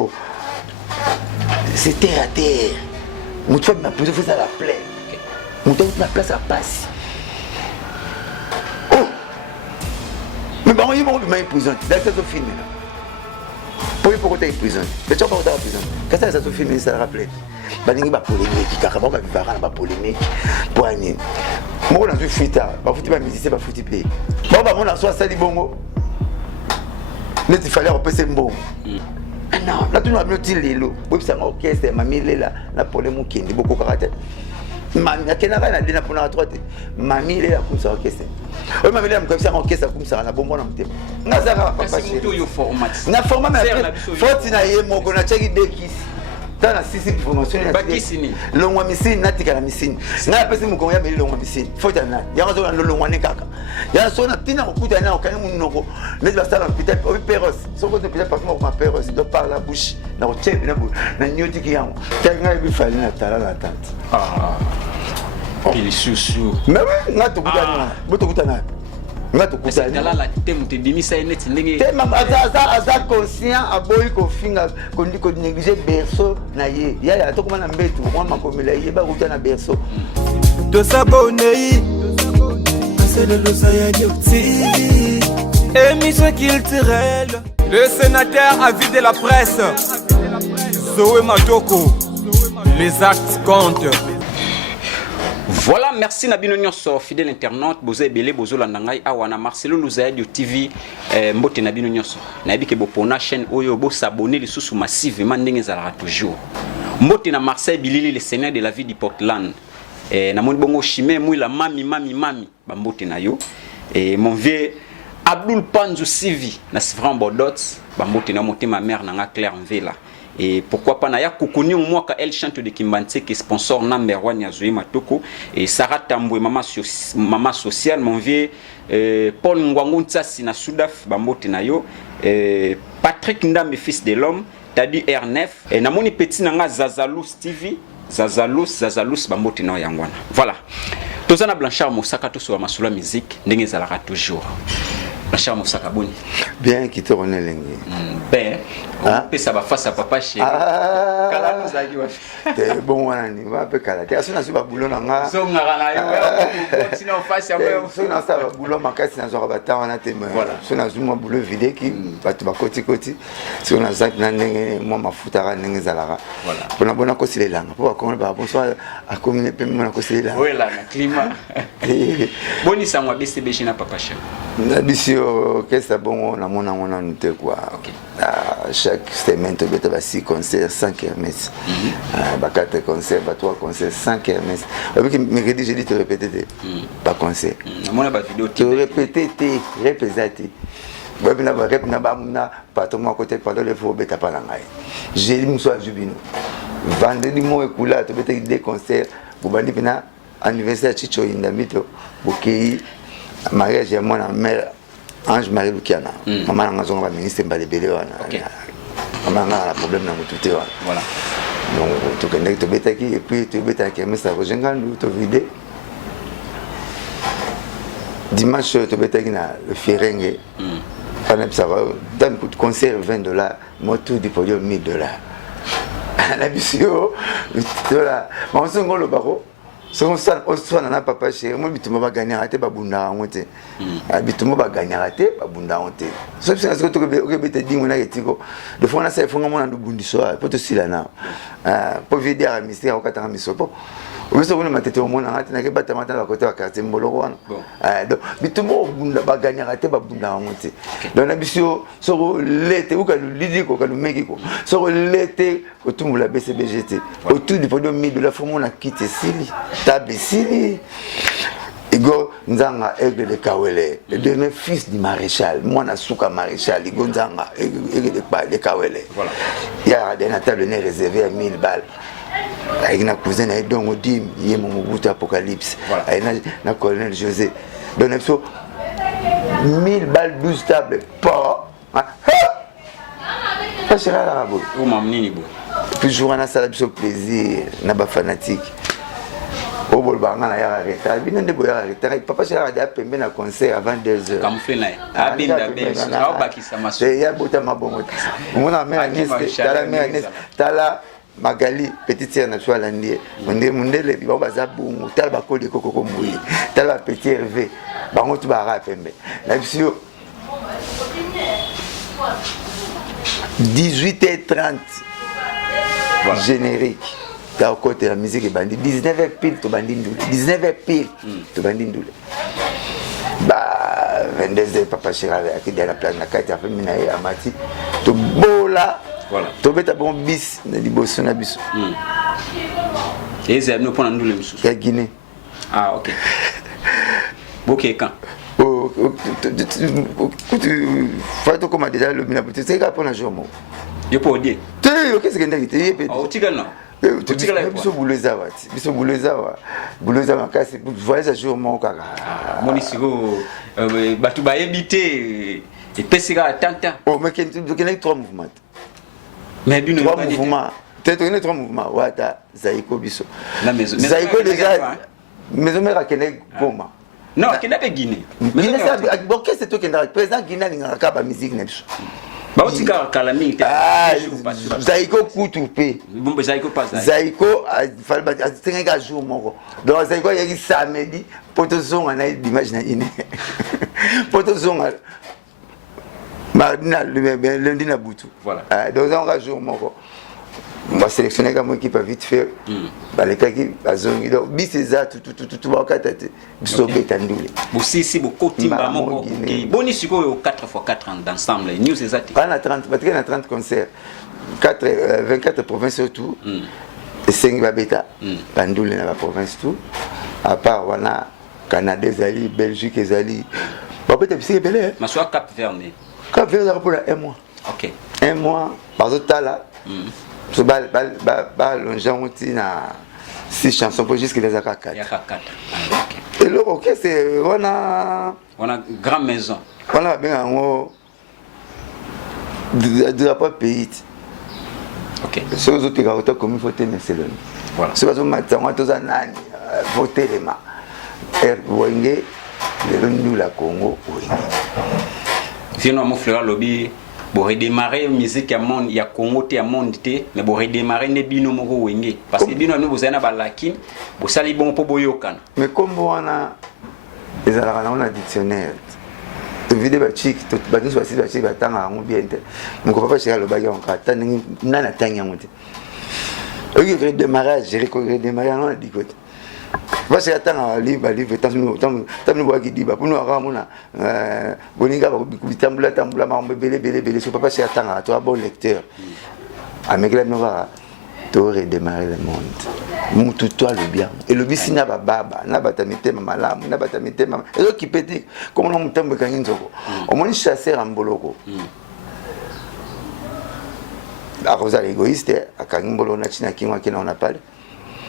oh c'est terre à terre mutu m'a posé fait ça la plaie mutu na place à passe oh mais bon il m'a prison là ça se filme là pour que tu prison mais tu vas pas en prison qu'est-ce que ça se filme ça rappelle baningi ba polémique kaka ba vivara na ba polémique pour ani moi na fuita ba futi ba musicien ba futi pe ba mona so sali bongo mais il fallait repasser bon non là tu n'as pas dit lelo oui ça m'a orchestre mami lela na polémique kindi beaucoup caractère mami akena kana dina pona droite mami lela comme ça orchestre oui mami lela comme ça orchestre comme ça na bongo na mtema ngazaka papa na format mais faut na ye moko na cheki dekisi tana sisi promotion ya bakisini longwa misini natika na misini na pesi mukongo ya meli longwa misini fota na ya zo na longwa ne kaka ya so na tina okuta na okanya munoko ne ba sala hôpital au Perros so ko hôpital parce que ma Perros do par la bouche na ochebi na bu na nyoti ki yango tanga bi fali na tala la tante il chouchou mais oui ngato kutana boto kutana ngato kutana tala la temu te dimisa net ndenge te mama aza conscient aboyi ko finga ko négliger berceau na ye ya to kuma na mbetu moi makomela ye ba kuta na berceau de s'abonner c'est le Losaya TV émission culturelle le sénateur a vidé la presse Zoé Matoko les actes comptent. Voilà, merci Nabino Nyonso, fidèle internaute, Boze Bele, Bozo Landangai, Awana, Marcelo Luzaya TV, Mbote Nabino Nyonso. Nabi ke bopona chaîne Oyo, bo s'abonner les sous massivement, n'engezala toujours. Mbote na Marseille Bilili, le seigneur de la ville du Portland. Na mon bongo chimé, mouila mami, Mbote na yo. Mon vieux Abdul Panzu Sivi, na Sivran Bodot, Mbote na monté ma mère, na Claire Mvela. Et pourquoi pas Naya Kukuni moi quand elle chante de Kimbanse qui est sponsor number 1 ya Zoé Matoko et Sarah Tamboué maman sociale mon vieux Paul Ngwango Ntsasi na Soudaf Bambote na yo Patrick Ndambe fils de l'homme Tadi R9 et na moni petit nanga Zazalous TV Zazalous Bambote na yangwana voilà tozana Blanchard Mosaka to sur masula musique ndenge zalaka toujours Blanchard Mosaka boni bien qui te rené lengi ben on ça va face à papa chez kala nous a dit te bon wana ni va pe kala te asuna suba bulo na nga so ngara na yo continue en face ya moi so na sa bulo makasi na zo ba ta wana te voilà so na zuma bulo vide ki batu ba koti so na zak na ndenge mo mafuta ka ndenge zalara voilà bona ko silelanga po ko ba bonsoir a commune pe mo na ko silelanga voilà na climat boni sa moi BCB na papa chez na bisio kesa bon na mona ngona nte quoi chaque semaine tu as 6 concerts 5 kermesses ba 4 concerts ba 3 concerts 5 kermesses avec mercredi jeudi te répéter pas concert mona ba vidéo te répéter répéter ba bina ba rep na ba muna patron à côté pendant le faux beta pa ngai jeudi muso jubino vendredi mo ekula te beta des concerts bu bandi pina anniversaire Chicho Indamito bokei mariage ya mwana mère Ange Marie Lukiana maman nga zonga ba ministre Mbalebele wana maman nga la problème na mututé wana voilà donc to connecte to betaki et puis to betaki mais ça rejengandu to vide dimanche to betaki na le Ferenge pana ça va dans le concert $20 moi tout du podium $1000 la bisio $. Mon songo le baro on soit na papa chéri moi bituma ba gagner raté ba bunda ngote bituma ba gagner raté ba bunda ngote so c'est ce que tu bete dingo na etiko de fois na ça fonga mona ndu bundiso po to silana po vider à mystère au katanga misopo o biso bona matete o mona ngati na ke bata mata ba côté wa quartier mboloko wana donc bituma bunda ba gagner raté ba bunda ngote donc na bisio so lete ou ka lidiko ka lumeki ko so lete o tumula BCBGT autour du podium $1000 faut na quitter sili table sili Igo Nzanga aigle de Kawele le dernier fils du maréchal moi na suka maréchal Igo Nzanga aigle de Kawele voilà il y a des table n'est réservé à $1000 avec na cousin na Dongo Dim yemo Mobutu Apocalypse avec na colonel José donc il faut $1000 12 tables pas pas cher à la rabo ou mamnini bo puis jour on a ça le plaisir na ba fanatique au bolbanga na ya retard bino nde boya retard papa chéra da pembe na concert avant 2h camoufler na abinda beso na obakisa maso ya bota mabongo mona mère Neste tala mère Neste tala Magali petite sœur na choix landie mondele ba baza bungu tala ba kodi kokoko mbuyi tala ba petit Hervé bango tu ba ra pembe na biso 18h30 voilà. Générique dans le côté de la musique et bandit 19h pile to bandit ndoule 19h pile to bandit ndoule bah 22h papa chéra avec de la place na kati a fait minaye amati to bola voilà to beta bon bis na liboso na biso et c'est nous prendre ndoule mususu ya Guinée ah OK OK quand faut comment déjà le mina tu sais qu'après un jour mo yo pour dire tu qu'est-ce que ndaki tu oh tu gagnes biso buleza wati biso buleza makasi voyage jour mon kaka moni siko batu ba ebité et pesika tanta oh mais qu'il y a 3 mouvements mais d'une trois mouvements peut-être il y a 3 mouvements wata zaiko biso la maison zaiko déjà maison mère akene goma non kina pe Guinée Guinée ça bon qu'est-ce que toi qui est président Guinée ngaka ba musique na biso ba utika kalami zaiko kutupe bombe zaiko pas zaiko falba tenga jour moko donc zaiko yaki samedi poto zonga na dimanche na ine poto zonga mardi na lundi na butu voilà donc on jour moko on va sélectionner comme équipe vite fait baleka ki bazongi donc biseza tout bakata te biso betandule bosisi bokotimba moko boni sikoyo 4x4 d'ensemble news ezati na 30 parce que na 30 concerts 24 provinces autour et 5 babeta bandule na ba province tout à part wana Canada ezali Belgique ezali babeta bisike belé maswa Cap Vert pour un mois OK un mois parce que là so ba longeant na 6 chansons pour jusqu'à les AK4 OK et le OK c'est on a grande maison on a bien en de pas pays OK c'est aux autres gars comme il faut tenir c'est voilà c'est pas matin on tous nani voter les ma wenge le nous la Congo wenge sinon mon frère lobby pour redémarrer musique ya monde ya Congo te ya monde te mais pour redémarrer ne bino moko wenge parce que bino nous bozana ba lakin bo sali bon po boyokana mais comme on a les ala on a dictionnaire to vide ba chic to ba nous ba chic ba tanga ngo bien te mon papa chéra le bagage on kata nana tanga ngote oui redémarrer j'ai redémarrer on a dit quoi parce que attends livre tant nous bois qui dit ba pour nous ramona boninga ba bitambula ma belé so papa c'est attends toi bon lecteur avec la nova to redémarrer le monde mutu toi le bien et le bisina ba baba na batamite malamu na batamite mama et qui pété comme on mutambe kangi nzoko au moins chasseur en boloko la rosa égoïste a kangi mbolo na china kinwa kina on a parlé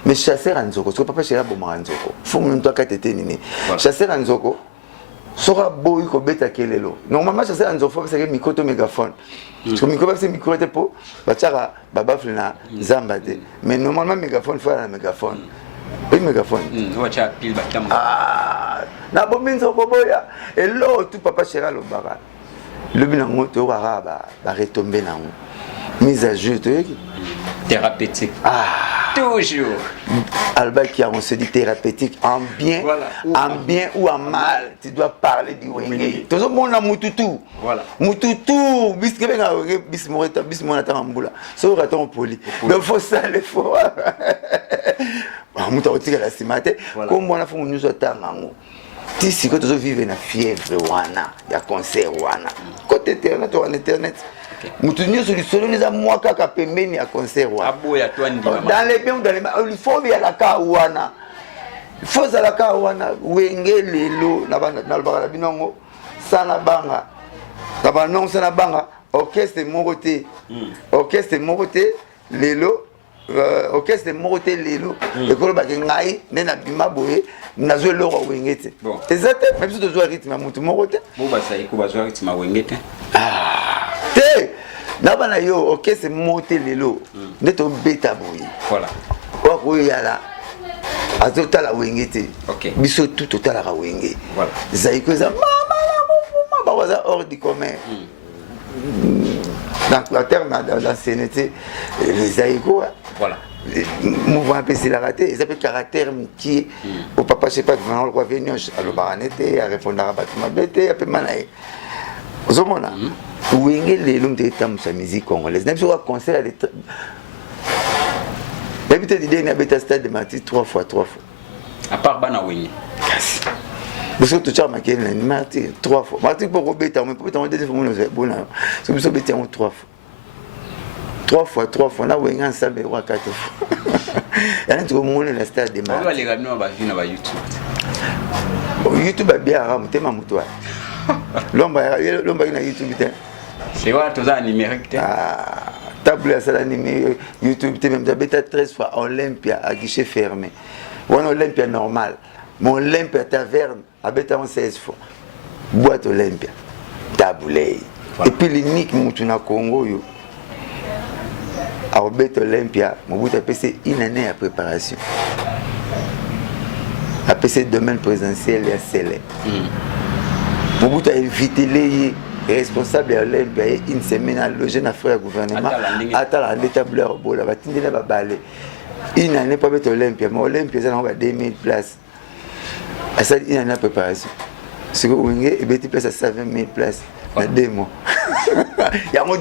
mais chasseur Anzoko, ce que papa chéra bon Anzoko. Faut même toi katete nini. Chasseur Anzoko sera boy ko beta kelelo. Normalement chasseur Anzoko c'est que micro to mégaphone. Parce que micro c'est micro te po bachara baba flina zambate. Mais normalement mégaphone faut la mégaphone. Oui mégaphone. Wacha pile bakam. Ah, na bominzo boboya. Et là tout papa chéra lo bara. Le binango to wara ba retomber na ngo. Mise à jour thérapeutique. Ah, toujours. Albert qui a on se dit thérapeutique en bien, voilà. En bien ou en mal. Tu dois parler du wenge. Tout le monde a mututu. Voilà. Mututu. Bismoreta tambula. So raton poli. Mais faut ça le faut. Muta otika la simate. Comme on a fait nous autant. Si si que tu vives na fièvre wana, ya concert wana. Côté internet ou en internet. Mutunyo solution les moi kaka pembeni à concert wa aboya toi ndi dans les biens dans les il faut bien la ka wana il faut za la ka wana wenge lelo na bana na bakala binongo sana banga na banon sana banga orchestre moroté orchestre moroté lelo orchestre moroté lelo ekolo ba ngai nena bima boye nazo loro wengete exact même si tu joues rythme à mutu moroté bo ba sai ko ba jouer rythme wengete ah te naba na yo orchestre monté lelo neto beta boye voilà wa ko yala azotala wenge te biso tout totalaka wenge zaiko eza mama bawaza hors du commun donc en terme d'ancienneté zaiko voilà mouvement apeselaka te eza mpe caractère mokie o papa chepa vraiment lokwa vie nyonso alobaka ne te arépondaka bato mabe te apema na ye ozomona wenge lelo moto etambusa musique congolaise na biso ka concert nayebi te didie ni abeta stade de Martyr 3 fois à part bana wenge kasi biso totyaka makele na Martyr 3 fois Martyr mpo kobeta mo mpo tango deuxième fois mona bona so biso beti yango 3 fois na wenge ensemble kwa 4 fois yana tukomona na stade de Martyr les gars ba vie na ba YouTube YouTube abia mutema mutwa lomba na YouTube te c'est quoi tout ça numérique te table à ça animé YouTube te même bêta 13 fois Olympia à guichet fermé on Olympia normal mon Olympia taverne à bêta 16 fois boîte Olympia taboulé et puis l'unique mutuna Congo yo à bêta Olympia mon bout a passé une année à préparation à passer domaine présentiel et à scellé mon bout a évité les responsable ya Olympia une semaine à loger na frère gouvernement atala l'étableur bola batindela babale une année pas mettre Olympia mais Olympia ça na 2000 places à ça une année préparation c'est que wenge et beti place à 70 000 places na 2 mois il y a un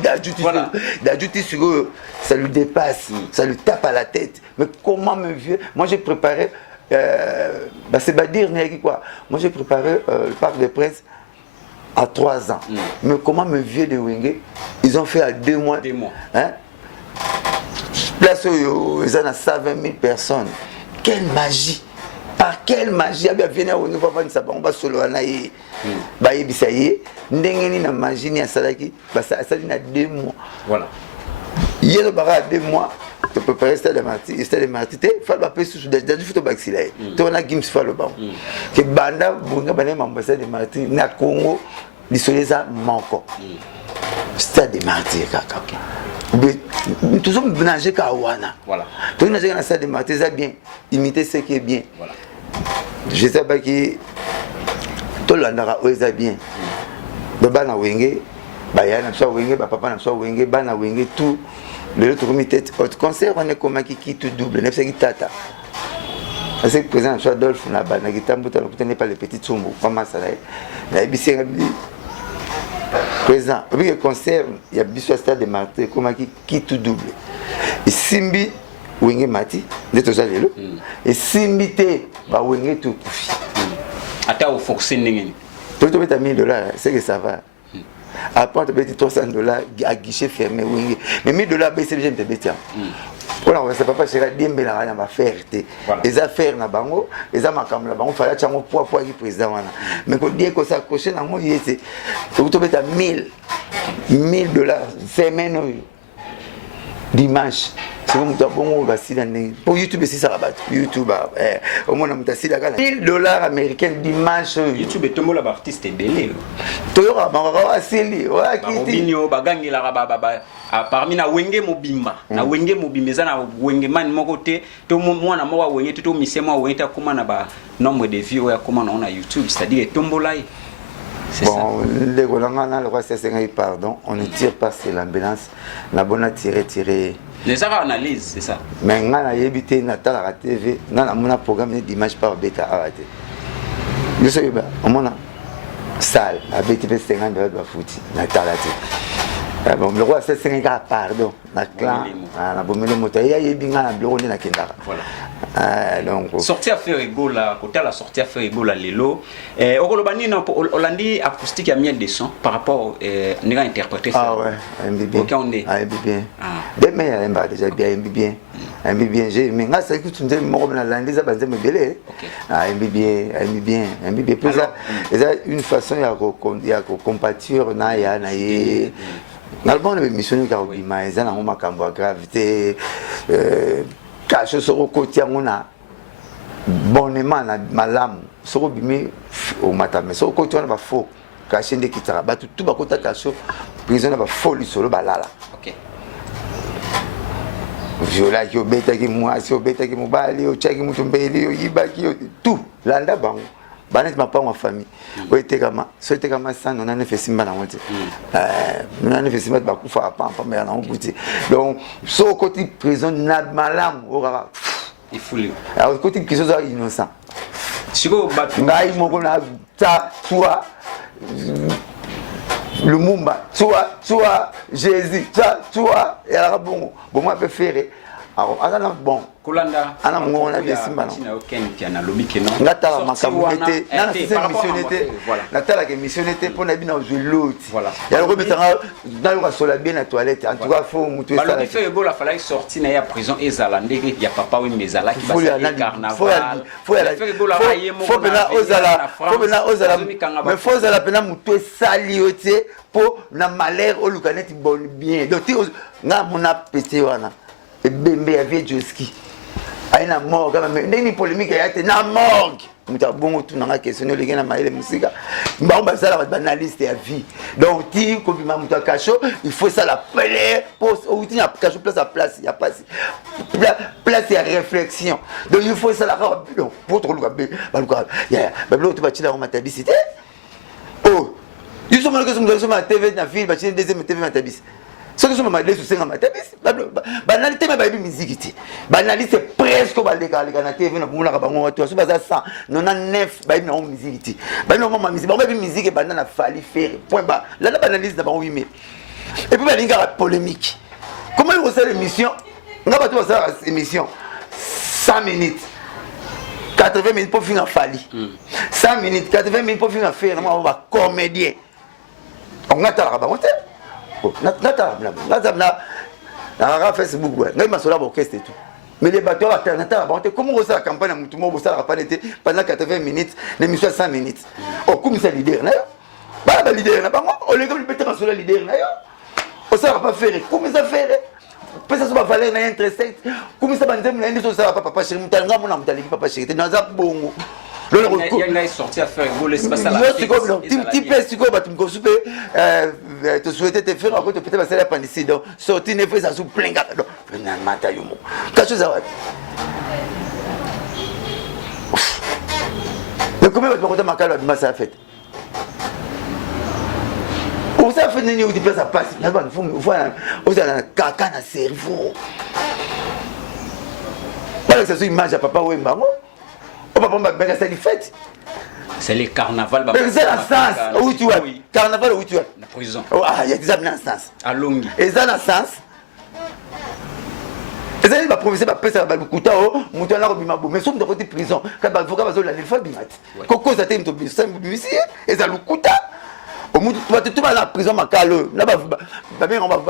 d'ajouter sur ça lui dépasse ça lui tape à la tête mais comment me vieux moi j'ai préparé c'est pas dire quoi moi j'ai préparé le parc des Princes à 3 ans. Mais comment me vieux de Wenge, ils ont fait à 2 mois. Hein? Place où ils ont 120 000 personnes. Quelle magie! Par quelle magie? On va solo anaï. Baye bisaye. Ndengeni na magie ni asalaki. Ça na 2 mois. Voilà. Hier le bara 2 mois. Tu peux préparer stade de Martyr, stade de Martyr. Tu fais le papier sous des photos baxilaires. Tu as Gims fait le banc. Que banda bunga bana ambassade de Martyr na Congo, l'isoleza manko. Stade de Martyr kaka. Mais tout ça mélanger kawana. Voilà. Tout mélanger dans stade de Martyr ça bien. Imiter ce qui est bien. Voilà. Je sais pas qui tout l'andara oza bien. Baba na wenge, baya na so wenge, papa na so wenge, bana wenge tout. Le comité de concert, on est comme qui tout double, n'est-ce pas tata. Parce que le président Adolphe n'a pas pas les petits sombres, comment ça là. Il président, le concert, il y a bien stade de Martyr, comme qui tout double. Et Simbi, Wenge Mati, de tout ça, et Simbi te, bah Wenge tout. Attends, au forcé n'engagé. Tout le monde a $1000, c'est que ça va. Après, tu payes $300 à guichet fermé. Oui. Mais $1000, c'est bien de bêtises. Voilà, on ne sait pas si c'est bien la va faire. Les affaires na bango, les amakam la bango, il fallait changer poids qui président. Mais quand dire que ça coche dans moi, c'est tu payes $1000, semaine dimanche. C'est comme ça bon va si dans pour YouTube c'est ça rabat YouTube au moins on t'a si la $1000 américains dimanche YouTube et tout le monde artiste est belé toyora bango asili wa kiti binyo bagangi la baba parmi na wenge mobimba na wenge mobimba za na wenge man moko te to mwana moko wenge to misema wenge ta kuma na ba nombre de vues ya kuma na YouTube c'est-à-dire tombolai. Bon, les Golangana, le roi c'est pardon, on ne tire pas sur l'ambulance, la bonne tirer. Les analyses, c'est ça. Mais on a évité Natal à la TV, on a un programme d'image par bêta à la télé. Je sais pas, on a salle, à BTV 50 de foot, Natal à la télé. Bon, le roi c'est 50 pardon, na clan, na bomele moto, il y a eu bien un bureau de la Kendara. Voilà. Donc sortie à faire rigola, côté la sortie à faire rigola lelo. Okolobani na Hollandi acoustique a mis des sons par rapport n'est interprété. Ah ouais, aime bien. OK on est. Ah aime bien. Demain elle aime déjà bien, aime bien. Aime bien, j'ai mais là c'est que tu me mo na Hollandi ça banze me belé. Ah aime bien, aime bien, aime bien. Plus ça, une façon ya ko compatir na ya na ye. L'album de mission qui a eu mais en ma cambo gravité cache sur le côté on a bonnement na malamu sur bimi au matin sur le côté on va faux cacher des kitara ba tout ba kota cache prison ba folie sur le balala. OK. violaki obetaki mwasi obetaki mobali otiaki mutu mbeli oyibaki tout landa bango baneti mapango ya famille oyo etekama so etekama 199 esimba nango te 99 esimba te bakufaka pampamba ya nango buti donc so okoti prison na malamu okaka okoti prison ozala innocent ngai moko na ta toi Lumumba, toi, Jésus, toi, et à la bon, moi, je peux faire. Alors, bon. Kolanda, ana mon a bien simba non. Natala makamete, na missionné, natala que missionné pour na bina jouer l'autre. Voilà. Ya le remettra dans le sol bien la toilette. En tout cas, faut mutuer ça. Il fait la fallait sortir na ya prison et zalande il y a papa oui mais zala qui va faire carnaval. Faut bien ozala. Mais faut ozala pena mutuer salioté pour na malheur au lukaneti bon bien. Donc na mona pété wana. Et bembe ya vie Joski. Aina morgue ndeni polémique ya te na morgue muta bongo tu na question le gena maile musique ba on ba ça la banaliste ya vie donc ti ko bima muta cacho il faut ça la plaire pour outi na cacho place à place il y a pas place ya réflexion donc il faut ça la donc pour trop luka ba luka ya ba lo tu ba tila on matabisité oh ils sont mal que sont ma TV na ville ba tila deuxième TV matabis. Ce que je me dis, c'est que banalité ma baby musique banalité presque baleka na TV na bumuna ka bango to so baza 100 99 baby na musique baby na ma musique baby musique banda na fali faire point bas là la banalise na bango 8 mai et puis balinga polémique comment il reçoit l'émission nga ba to ça émission 100 minutes 80 minutes pour finir fali 100 minutes 80 minutes pour finir faire on va comédien on attend la bango na Facebook ouais ngai masola orchestre et tout mais les bateaux alternatifs comment on la campagne à mutumo bo ça pas été pendant 80 minutes l'émission 100 minutes oh comme ça leader na yo ba leader na bango on les comme peut être masola leader na yo on ça va pas faire comment ça faire peut ça va valer na intersect comment ça banzem na indi ça va papa chéri mutanga mona mutali papa chéri na za bongo il y a sorti à faire go l'espace à la type si quoi tu me souper te souhaiter te faire encore peut-être passer la pandémie donc sortir ne fait ça sous plein gars donc na mata yo mo quelque chose à mais comment tu peux ma calme ma ça fait on ça fait ni où tu place à passer là bas faut on caca na cerveau voilà que ça soit image à papa Wemba moi c'est le carnaval. C'est la sens. Où tu es? Carnaval où tu es? La prison. Ah, il y a des amis en sens. À Longi. Et ça dans sens. Et ça il va proviser va passer à Balukuta oh, mutu na robima bo mais somme de côté prison. Quand ba avocat va zo la fois bimat. Koko ça t'aime to bi ça ici et ça Lukuta. Au mutu tu vas la prison makalo. Na ba bien on va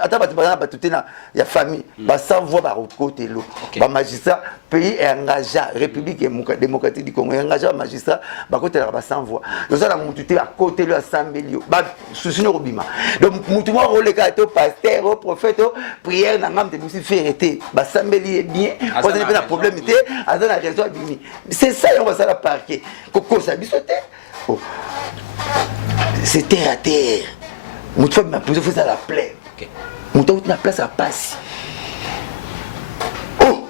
attends ba tout na ya famille. Ba sans voix ba côté l'eau. Ba magistrat pays est engagé République démocratique du Congo engagé magistrat ba côté là ba sans voix. Donc ça la mutu à côté le 100 millions. Ba souci no robima. Donc mutu mo rôle ka to pasteur au prophète prière na ngam te musi férité. Ba 100 millions bien. Quand on a un problème té azana raison bimi. C'est ça on va ça la parquer. Koko ça bisoté. Oh. C'est terre à terre. Mon femme m'a posé ça la plaie. Mon temps où la place à passe. Oh!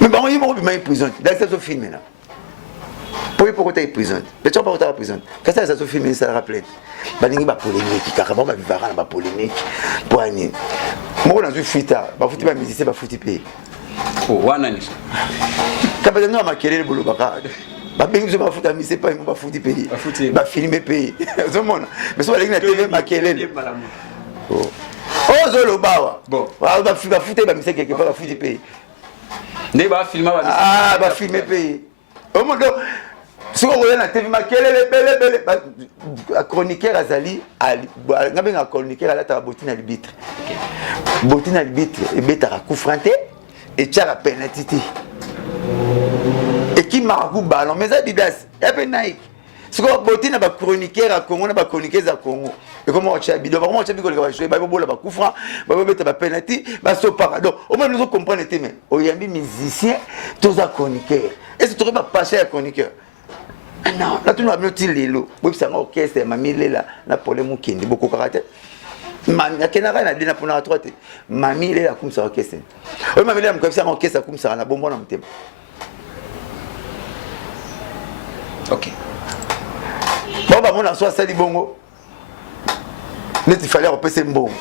Mais bon, il m'a mis en prison. Dans ce film là. Pourquoi tu es en prison? Mais tu vas pas en prison. Quand ça se filme, ça rappelle. Baningi ba polémique, carrément ba vivara na ba polémique. Poigné. Moi dans une fuite, ba fuite ba musicien ba fuite pays. Oh, wana ni. Quand ba no makelele bolo baka. Ba bengi zo ba fuite musicien pas ba fuite pays. Ba filmer pays. Zo mona. Mais so ba na TV makelele. Oh. Oh zo lo bawa. Bon. Ba fuite ba musicien quelque part ba fuite pays. Ne ba filmer ba. Ah, ba filmer pays. Oh mon Dieu. Si on regarde la TV, le chroniqueur Azali, un chroniqueur à la bottine à l'arbitre. Bottine à l'arbitre, et bête à coup franté, et tu as la pénalité. Et qui m'a dit ballon, mais ça dit das, et puis naïk. Si on bottine à la chroniqueur à Congo, on a chroniqueur à Congo. Et comment tu as dit, vraiment tu as dit que le joueur, bah bon la coup franc, bah mettre la pénalité, bah so par. Donc au moins nous comprenons les thèmes. Au yambi musicien, tous à chroniqueur. Et c'est trop pas cher à chroniqueur. Non, là tu n'as pas mis le lot. Oui, c'est un orchestre, ma mille là, na problème au kindi, beaucoup karaté. mami akenaka na dina pona droite mami ile la kumsa orchestre o mami ile mkabisa orchestre kumsa na bombo na mtema OK baba mona so sali bongo neti fallait repasser mbongo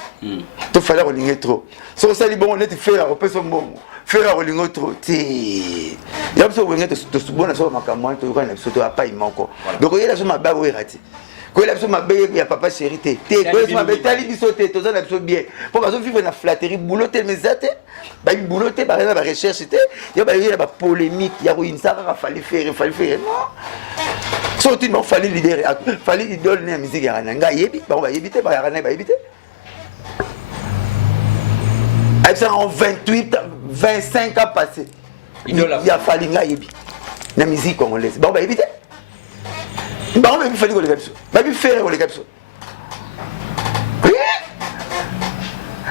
to fallait relinguer trop so sali bongo neti faire repasser mbongo faire relinguer trop ti ya biso wenge to subona so makamwa to yokana biso to apa imoko donc yela so mababa werati ko la biso mabe ya papa chéri te ko la mabe tali biso te to zana biso bien pour baso vivre na flatterie boulot tel mesate ba boulot te ba na recherche te ya ba yela ba polémique ya ko insaka fallait faire non so tu m'as fallu leader fallu idole na musique ya nanga yebi ba yebi te ba ya na ba yebi te en 28 25 ans passés il a fallu nga yebi na musique congolaise ba yebi te ba on fallu ko le kapso ba bi faire ko le kapso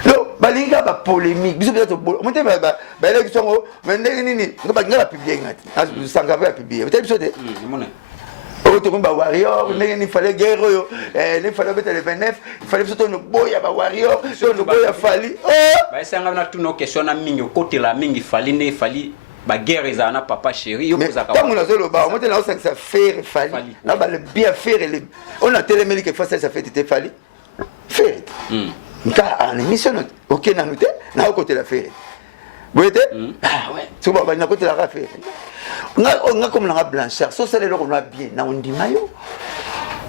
non balinga ba polémique biso peut-être monte ba ele kisongo mais nini nga publier ngati sanga ba publier peut-être biso te tu comme ba warrior il fallait guerre il fallait mettre le 29 il fallait surtout no boya ba warrior so no boya fali ba sanga na tout no question na mingi côté la mingi fali ne fali ba guerre ezana papa chéri yo kozaka tant on zolo ba on était là ça faire fali là ba le bien faire on a tellement que face ça fait était fali faire nka en émission OK na noté na côté la faire vous êtes ah ouais tu ba na côté la faire nga comme la blanchard so sale loko na bien na ondima yo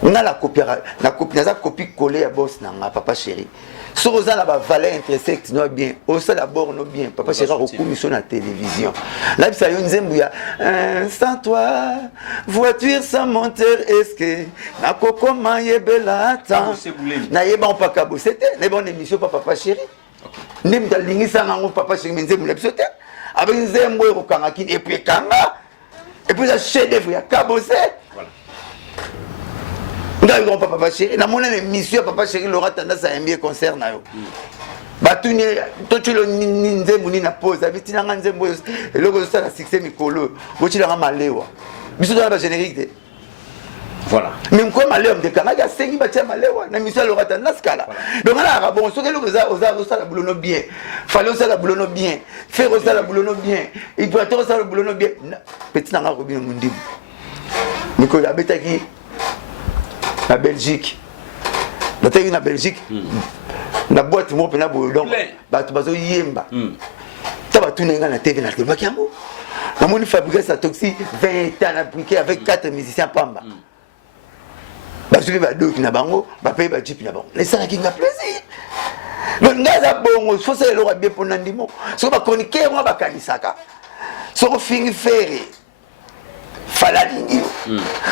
nga la copie na copie collée à boss na nga papa chéri so za la ba valeur intersect no bien o ça d'abord no bien papa chéri ko commission na télévision là ça yo nzembu ya sans toi voiture sans moteur est-ce que na kokoma yebela temps na yeba on pas kabo c'était les bonnes émissions papa chéri nem dalingisa nga papa chéri nzembu la bisote avec nzembu ko kanga ki et puis kanga et puis ça chef d'œuvre ya kabosé voilà nda ko papa chéri na mona émission papa chéri l'aura tendance à aimer concert na yo batuni to chulo nzembu ni na pause abitina nga nzembu eloko ça la succès mikolo bochila nga malewa biso dans la générique voilà même comme malewa de kanga sengi batia malewa na mission l'aura tendance kala donc là bon so que le ça la boulot bien fallait ça la boulot bien faire ça la boulot bien il peut être ça la boulot bien petit nanga ko bien mundibu mikolo abetaki na Belgique bataki na Belgique na boîte mo pena bo donc bato bazo yemba ta batu nenga na TV na tebaki yango na moni fabriquer sa toxi 20 ans appliqué avec 4 musiciens pamba bazo ba deux na bango ba paye ba jeep na bango les ça qui nga plaisir le ngaza bongo faut ça le bien pour ndimo so ba chroniquer moi ba kanisaka so ko fingi faire fala lingi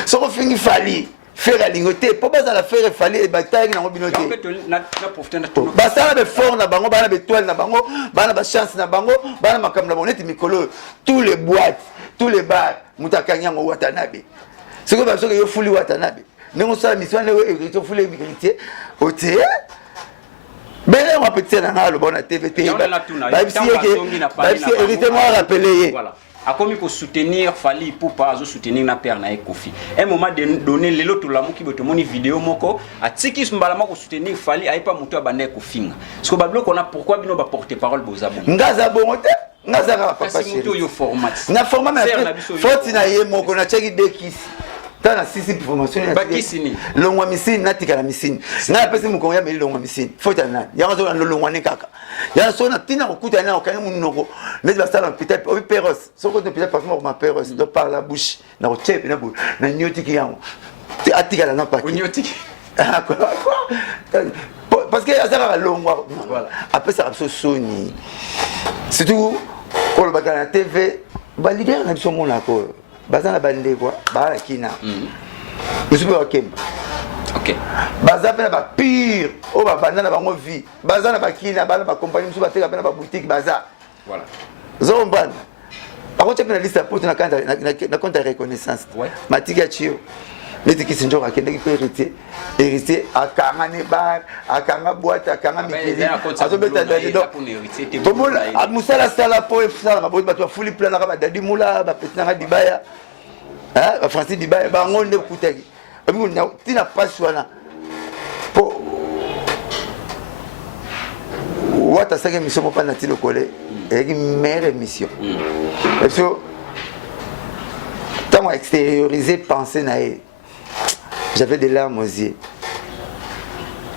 so ko fingi fali faire la lingoté pour pas la faire fallait bataille na binoté na profiter na tout ba ça be fort na bango ba na étoile na bango ba na ba chance na bango ba na makam na bonnet mikolo tous les boîtes tous les bars mutakanyango watanabe c'est que ba so que yo fuli watanabe non ça mission ne hérité fuli hérité oté ben on peut dire na le bon TVT ba si hérité moi rappeler voilà a commis pour soutenir Fali pour pas soutenir na père na Kofi un moment donné les autres la mo ki boto moni vidéo moko a tiki mbala moko soutenir Fali a pas muto abanda Kofi parce que bablo qu'on a pourquoi bino ba porter parole bozabo ngaza bongote ngaza ka papa chéri muto yo format na format mais faut na ye moko na cheki dekisi tana sisi information ya bakisini longwa misini natika na misini na pesi mukongo ya meli longwa misini fota na ya zo na longwa ne kaka ya so na tina okuta na okanya munoko ne ba sala peut-être au perros so ko peut-être parfois ma perros de par la bouche na ko chepe na bu na nyotiki yango ti atika na pa ki nyotiki parce que azara longwa voilà après ça so soni surtout ko le bagana TV ba leader na biso mona ko bazana bande quoi ba kina musupe wa kemba OK baza pena ba pire o ba banda na bango vie bazana ba kina bana ba compagnie musupe bateka pena ba boutique baza voilà zombana ako tshepena liste pour na kanta na compte de reconnaissance matika chio neti kisinjo akende ki héritier akanga ne bar akanga boîte akanga mikeli azobeta dadi donc tout monde musala sala po sala ba bato fuli plan na ba dadi mula ba petina nga dibaya ba Francis dibaya ba ngonde kutaki abi tina paswana po Wata saka émission pour pas nati le coller et une meilleure émission. Parce que tant extérioriser penser naé, j'avais des larmes aux yeux.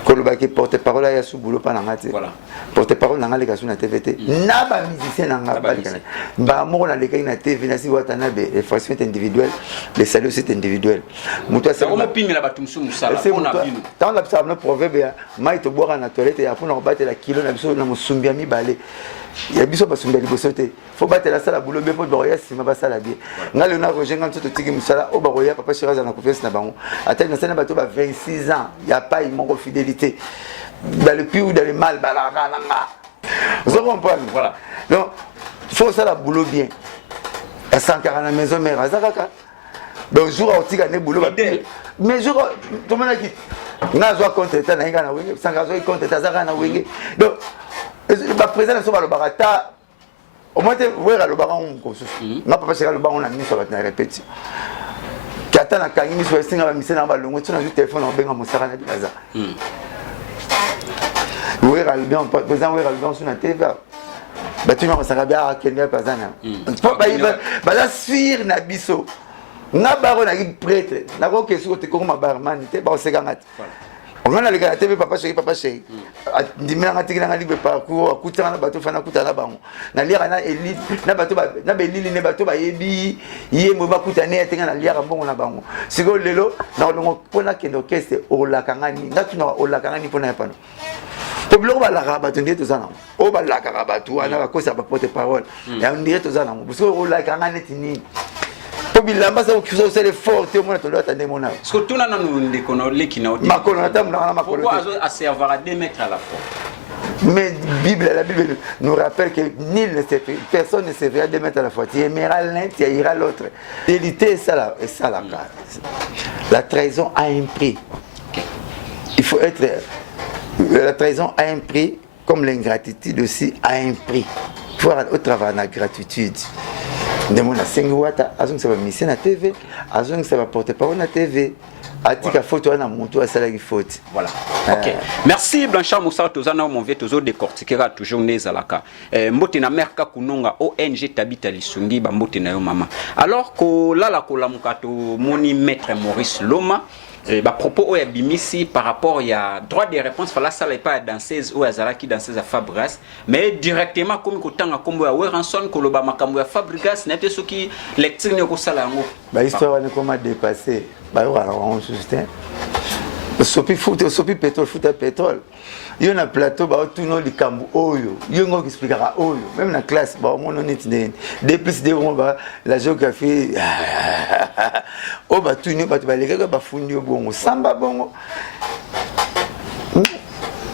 Kolobaki porte-parole ya sous boulot pas nangati. Voilà. Porte-parole nanga les gasu na TVT. Na ba musicien nanga ba likana. Ba mo na lekay na TV na si wata na be effraction individuelle, les saluts c'est individuel. Muto ça on pime la batumsu musala on a bino. Tant la psa na proverbe ya mai to boire na toilette ya pour na battre la kilo na biso na musumbi mi balé. Ya biso ba sumbi liboso te. Faut battre la sala boulot be pour boire si ma ba sala bien. Ngalo na rojenga nto tiki musala o ba roya papa Chiraza na confiance na bango. Ata na sana bato ba 26 ans, il y a pas une fidélité. Dans le pire ou dans le mal, vous comprenez? Voilà. Donc, il faut ça la boulot bien. À 140 à la maison, mais à Zakaka. Donc, jour où tu gagnes boulot, mais jour tout le monde a dit, n'a pas compte état, n'a pas wing, sans gazoil compte état, n'a wing. Donc, la présence sur le barata, au moins, vous voyez le baron, n'a pas passé le baron, on a mis sur la répétition. Kata na kangi sur le singa, mais c'est dans le longue, tu as un téléphone, on benga mon sarana de Gaza. Oui, Albion, président, oui, Albion sur la TV. Tu m'as dit que Kenya Pazana. Bala suivre na biso. Na baro na prêtre. Na ko kesu ko te ko ma barman te ba segangat. On a les gars TV papa chéri. Ndimela ngati na libre parcours akutana na bato fana kutana bango. Na lira na elite na bato na belili ne bato ba yebi yemo ba kutane etenga na lira mbongo na bango. Siko lelo na longo pona kendo kese o la kangani. Ngatu na o la kangani pona yapano. Problème va la rabattre ndiye tozana. O ba la karabatu ana ba kosa ba porte-parole. Ya ndiye tozana. Parce que o la kangani tini. Pobilamba ça vous c'est fort au moins tolo attendre mon âge. Parce que tout na nous kono lekina oti. Makolo na tam na makolo. Pourquoi à servir à 2 mètres à la fois? Mais la Bible nous rappelle que personne ne servira 2 mètres à la fois. Tu aimeras l'un, tu haïras l'autre. Fidélité c'est ça la carte. La trahison a un prix. Il faut être la trahison a un prix, comme l'ingratitude aussi a un prix. Il faut au travail de la gratitude. Demande à 5 watts, à ce ça va misser la TV, à ce ça va porter parole la TV. Atika photo na monto à salari faute. Voilà. OK. Merci Blanchard Moussa tozana mon vieux tozo décortiquera toujours nezalaka. Mbote na merka kunonga ONG tabita lisungi ba mbote na yo mama. Alors ko la mukato moni maître Maurice Loma ba propos oya bimisi par rapport il y a droit de réponse fala sala pas danseuse ou azala qui danseuse à Fabregas mais directement comme ko tanga kombo ya Weranson ko loba makambo ya Fabregas nete soki lecture ne ko sala ngo ba histoire ne comment dépasser ba on soutient sopi foot sopi pétrole foot à pétrole il y a un plateau ba tout non likambo oyo yo ngo expliquera oyo même na classe ba mon honnête des plus des on ba la géographie o ba tout ni ba to ba leka ba fundi bongo samba bongo.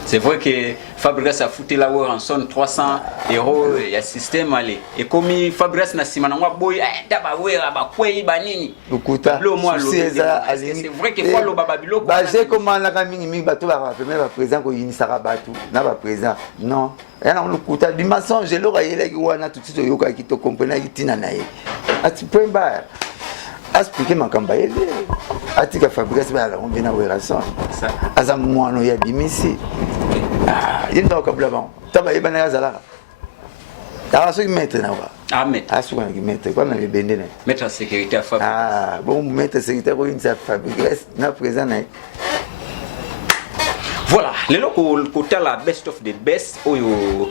C'est vrai que Fabregas a foutu la Weranson 300 €, il y a système allé. Et comme Fabregas n'a simana ngwa boy daba wera ba kwei banini. Ukuta. C'est vrai que fois lo baba biloko. Ba j'ai comment la mingi bato ba premier ba présent ko yinisaka batu na ba présent. Non. Ya na ukuta du mensonge lo ka yele ki wana tout de suite yoka ki to comprendre itina na ye. Ati point bar. Expliquer ma campagne. Atika Fabregas ba la on vient Weranson. Ça. Aza mwano ya bimisi. Il doit comme là-bas. Taba ibana ya zala. Alors ce qui mettre na ba. Ah mettre. Ah ce qu'on mettre quoi na bende na. Mettre en sécurité à Fabregas. Ah bon mettre en sécurité ko inza Fabregas na présent na. Voilà, les locaux côté la best of the best oyo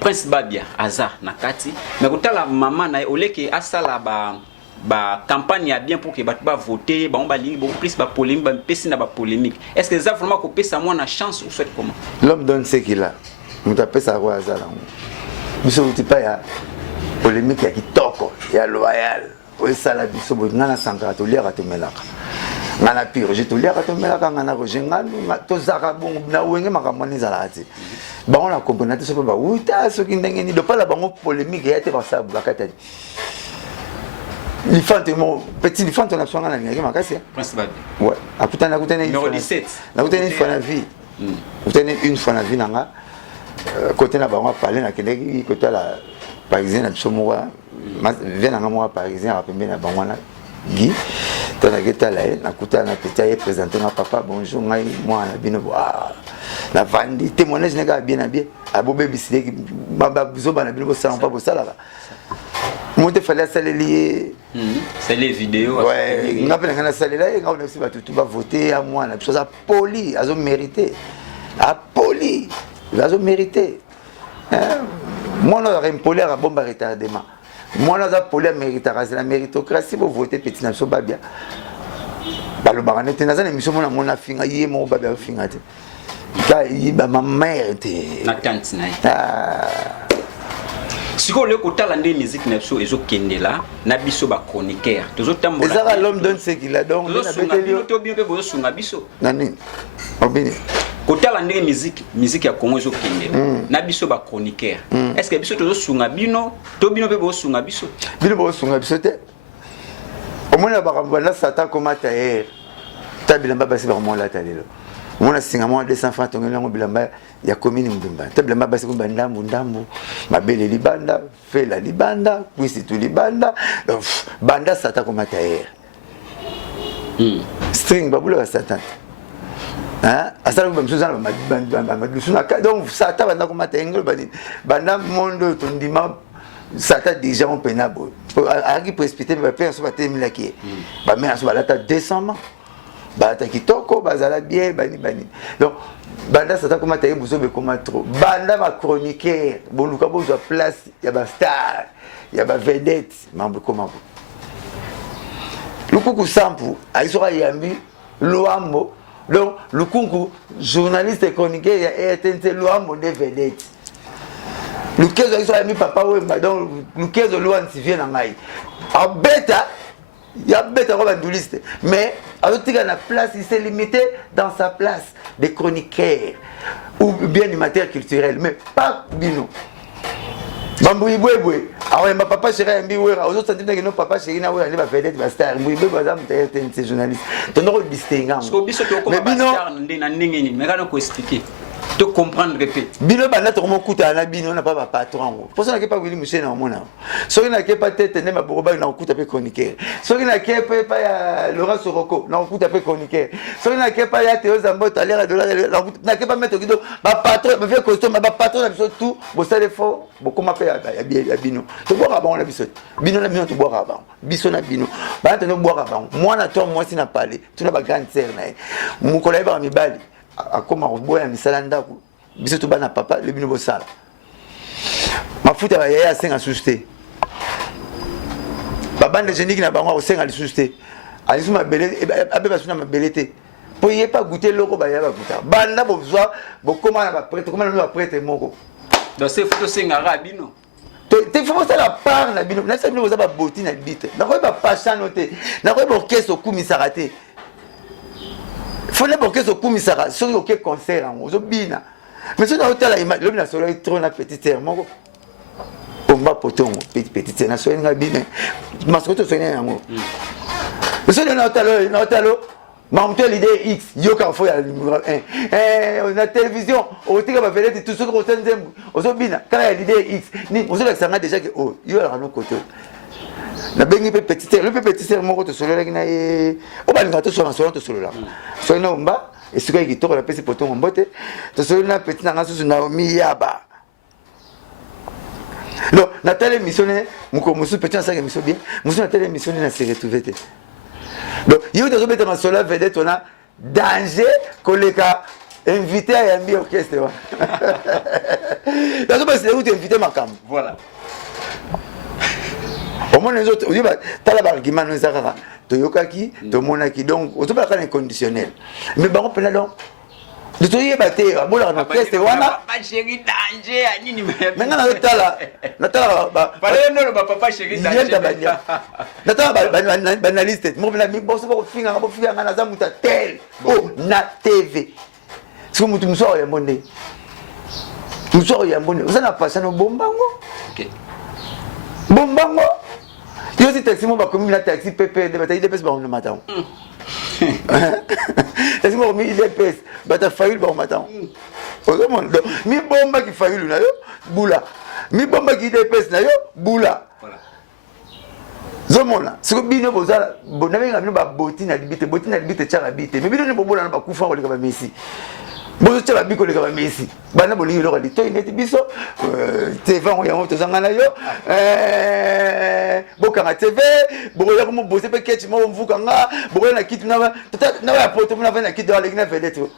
Prince Babia Aza nakati mais côté la maman na oleke asala ba campagne a bien pour que ba voter ba on ba ligne beaucoup plus ba polémique ba pesi na ba polémique est-ce que ça vraiment ko pesa moi na chance ou fait comment l'homme donne ce qu'il a on t'appelle ça quoi Aza là biso uti pa ya polémique ya kitoko ya loyal o sala biso bo ngana sangara to lira to melaka ngana pire je to lira to melaka ngana rojenga to zaka bon na wenge makamoni zala ati ba on la comprendre te so ba uta so ki ndenge ni do pas la bango polémique ya te ba sa bakata L'ifant, petit l'ifant, on a besoin d'un ami, Prince Babia. Ouais. Akutana numéro 17. Nakutana une fois dans la vie. Akutana une fois dans la vie nanga. Côté na bango parler na keleki côté la parisien na biso moa. Vient na moa parisien a pembe na bango na Guy. Tanaketa là, nakuta na petit présenté ma papa bonjour ngai moi na bino la vandi témoignage nega bien abobe bisile baba buzoba na bino ça pas ça là. Moi te fallait ça lié c'est les vidéos ouais ngapela ngana ça là et ngao nasi ba tout va voter à moi na chose à poli azo mérité à poli azo mérité moi on aurait impoli à bomba retardement. Moi, on a pour la méritocratie, vous votez petit n'a pas bien. Dans le baron, tu n'as émission, mon a fini, mon baby a fini. Ma mère était. Si vous voulez que la musique n'est pas et kende là, na biso ba chroniqueur. Toujours tambo. Et l'homme donne ce qu'il a donc. Nani. Obini. Kota la musique ya Congo zo kende. Na biso ba chroniqueur. Est-ce que biso tozo sunga bino, to bino pe bo sunga biso? Bino bo sunga biso te. Au moins la barabana sata comme taer. Ta bilamba basi ba mo la talelo. Mon a singa mo 200 francs tongela ngo bilamba ya commune mbimba. Ta bilamba basi ko bandambu ndambu. Mabele libanda, fela libanda, kwisi tu libanda. Banda sata comme taer. String babula sata. Hein asala ko bamsuza ba donc sata banda ko matengelo banda mondo tondima sata déjà on penabo aki précipiter ba personne ba temila ki ba mais aso balata 200 ans ba ta kitoko bazala bien bani donc banda sata ko matenge buzo be koma trop banda ba chroniqueur boluka bozo place ya ba star ya ba vedette mambo comment lukuku sampu aisoka yambi loambo. Donc, le concours, journaliste et chroniqueur, il a été loin de vedette. Le 15 de l'année, papa, donc, le 15 de l'année, il vient en aïe. En bêta, il y a bêta comme un liste. Mais, avec la place, il s'est limité dans sa place de chroniqueur ou bien du matériel culturel, mais pas bino. Bambouy boué alors ma papa chéri ambi wera aux autres sentiments que nos papa chéri na wera ne va vedette va star mbouy boué par exemple t'es journaliste ton nom distinguant mais bino na ndenge mais quand on expliquer te comprendre répéter bino bana to mo kuta na bino na pas patron pour ça na pas Willy Michel na mona so na ke pas tête ne ma boroba na kuta pe chroniqueur so na ke pas ya Laurent Soroko na kuta pe chroniqueur so na ke pas ya Théo Zambo to aller dollar na ke pas mettre kido ba patron ba vieux costume ba patron na biso tout bo ça les faux bo comment faire ya bino to boire ba on la biso bino na bino to boire ba biso na bino ba to no boire ba moi na toi moi si na parler tu na ba grande sœur na mu ko la ba mi bali akoma boya misala ndako biso to bana papa le bino bosala mafuta ba yaya senga susté babande génique na bango senga li susté alisu mabele abe basuna mabelete po yé pas goûter loko ba yaba goûta banda bozwa bokoma na ba prêtre comment na prêtre moko dans ces photos senga rabino te faut ça la part na bino na ça bino ba boti na bite na ko ba pasha noté na ko ba keso kumisarate faut n'importe quel commissaire sur aucun concert en ozobina mais sur l'hôtel le bina sur trop na petite terre moko omba potongo petite terre na so nga bina mascotte so nga ngo mais sur l'hôtel mamto l'idée X yo ka fo ya numéro 1 on a télévision au tika ba vedette tout ce que hôtel nzembo ozobina kala l'idée X ni ozola sanga déjà que oh yo la no côté na bengi pe petit terre le petit terre moko to solo na e o ba linga to solo to solo la so na umba e suka ki to la pesi poto mbote to solo na petit na ngasu na mi yaba non na tele missionné muko musu petit na sa mission bien musu na tele missionné na se retrouver te donc yo to beta na solo vedette on a danger koleka invité à Yambi orchestre donc ba c'est où tu invité ma cam voilà. Au moins les autres, on dit bah t'as la barguement nous ça kaka toyokaki tomonaki donc on te pas quand inconditionnel mais bah on peut là donc de toi y baté bola na test wana papa chéri danger anini mais na tala ba parler non ba papa chéri danger na tala banaliste mo na mi boss ba finga na za muta tel oh na TV c'est comme muso ya monde muso ya monde ça n'a pas ça no bombango OK bombango yo si taxi mo ba komi na taxi pepe de bataille de pes ba on le matin taxi mo mi de pes bata fail ba on matin o monde mi bomba ki fail na yo bula mi bomba ki de pes na yo bula voilà zomona siko bino bozala bonabenga bino ba boti na libite tchaka bite mais bino ne bobola na ba kufa ko leka ba Messi bozo tchaka biko leka ba Messi bana bolingi loka di to ineti biso TV ngo yango tozanga na yo bokanga TV bokoya ko mo bose pe ketch mo mvuka nga bokoya na kitu na ya poto mo na va na kitu ala kina vedette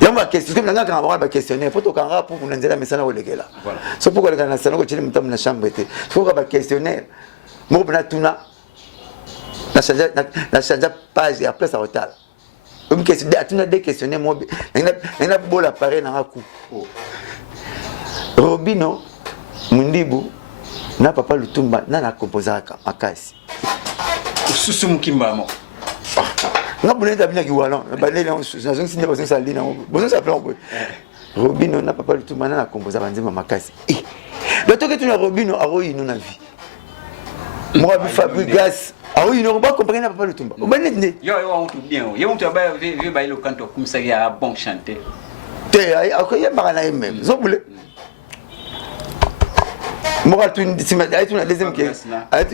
yamba question comme nanga kanga ba questionnaire faut tokanga pour nous nzela mesana ko lekela so pourquoi le kana sana ko chili mutamu na chambre te faut ba questionnaire mo bana tuna na changer page et après ça retard une question tuna des questionnaires mo na bola pare na ku Robino Mundibu na papa Lutumba na composaka makasi susu mukimba mo nga boneta bina kiwala banele on nazong sinya bazong salina bazong sa plan boy Robino na papa Lutumba na composa banzima makasi le to que tu na Robino aroyi no na vie moi bi Fabrigas aroyi no ba comprendre na papa Lutumba o banete yo on tout bien yo on tu ba vi ba ile kanto kumsa ya bon chanter te ay akoye magana même zo bule moi tu ay tu na deuxième qui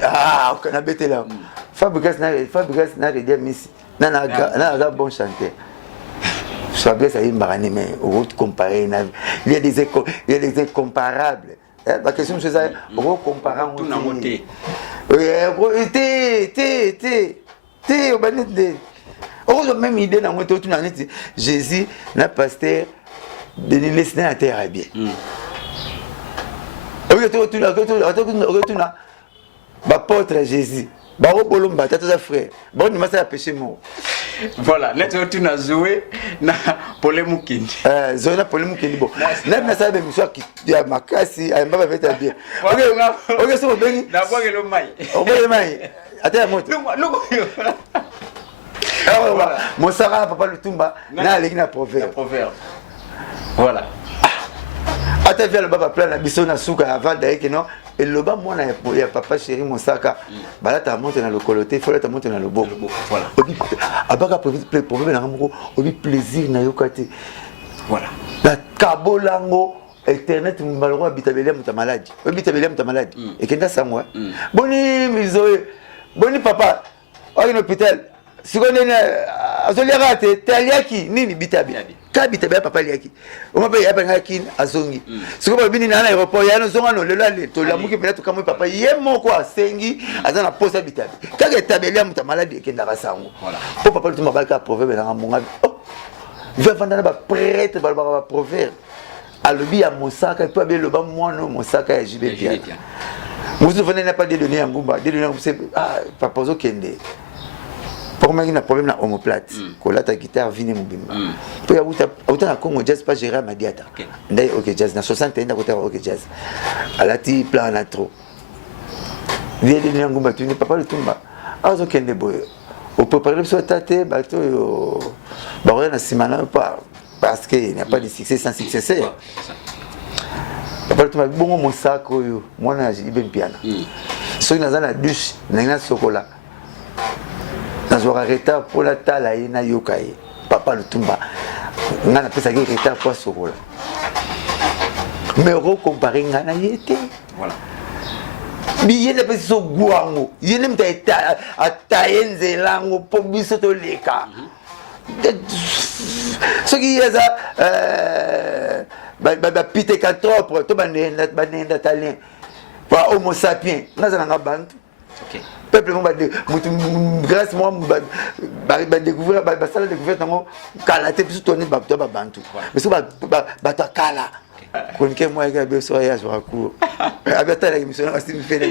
ah on a bêté là Fabrigas na de Miss na bon chanteur Fabrigas a magana mais on comparer il y a des incomparables la question c'est ça on compare tout na monté te banete on même idée na moto tout na net Jésus na pasteur de laisser na terre bien retourna bapôtre Jésus barobolomba tata frère bon masa ya péché mort voilà net retourna jouer na Paul Mukindi zoé na Paul Mukindi bon na ça be miswa ki ya makasi ayamba ba veta bien ok so bengi na bwagelo mai o bwagelo mai ata ya moto luko yo voilà Mosara papa Lutumba na aleki na proverbe voilà ata via le baba plan na biso na suka avant d'ailleurs que non et le bas moi ya papa chéri Mosaka balata monte na lokoloté faut la monte na lobo voilà abaka problème na ngoko obi plaisir na yokate voilà la kabolango internet malheureux bitabelia muta maladi bitabelia muta maladi et kenda sangwa boni mizoe boni papa au hôpital sikone na azolia te taliaki nini bitabi ka bitabi papa liaki o mabe ya banga kin azongi sikoba bini na aéroport ya no zonga no lelo ale to lamuki pena to kamwe papa ye moko asengi azana posa bitabi kaka tabelia muta maladi ekenda kasango voilà po papa lutumba balka proverbe na monga oh va vandana ba prêtre ba proverbe alobi ya Mosaka pe be loba mwana Mosaka ya jibe bien musu venez n'a pas de donner en ngumba de donner c'est papa zo kende pour moi il y a un problème na omoplate ko la ta guitare vini mubimba po ya uta na Congo jazz pas gérer Madiata ndai OK jazz na 61 na côté OK jazz alati plan na trop vie de ngumba tu ne papa Lutumba azo kende boy au préparer sur tate bato yo ba na simana pas parce qu'il n'y a pas de succès sans succès papa Lutumba bongo Mosaka yo mwana ibe piano so ina za na douche na sokola nazwaka retard pour la tala ye na yoka ye papa Lutumba nga napesaki retard po asokola mais okocompare nga na ye te biye napesi so gwango ye nde mutu ataye nzela yango mpo biso toleka soki ye aza bapiteka tropre to banenda talien ba homo sapien nga za nanga bantu peuple mo grâce moi ba découvrir ba sala découverte ngo kala te biso toni ba bantu mais so ba kala konke moi ga beso ya zo ku abata la émission na simi fele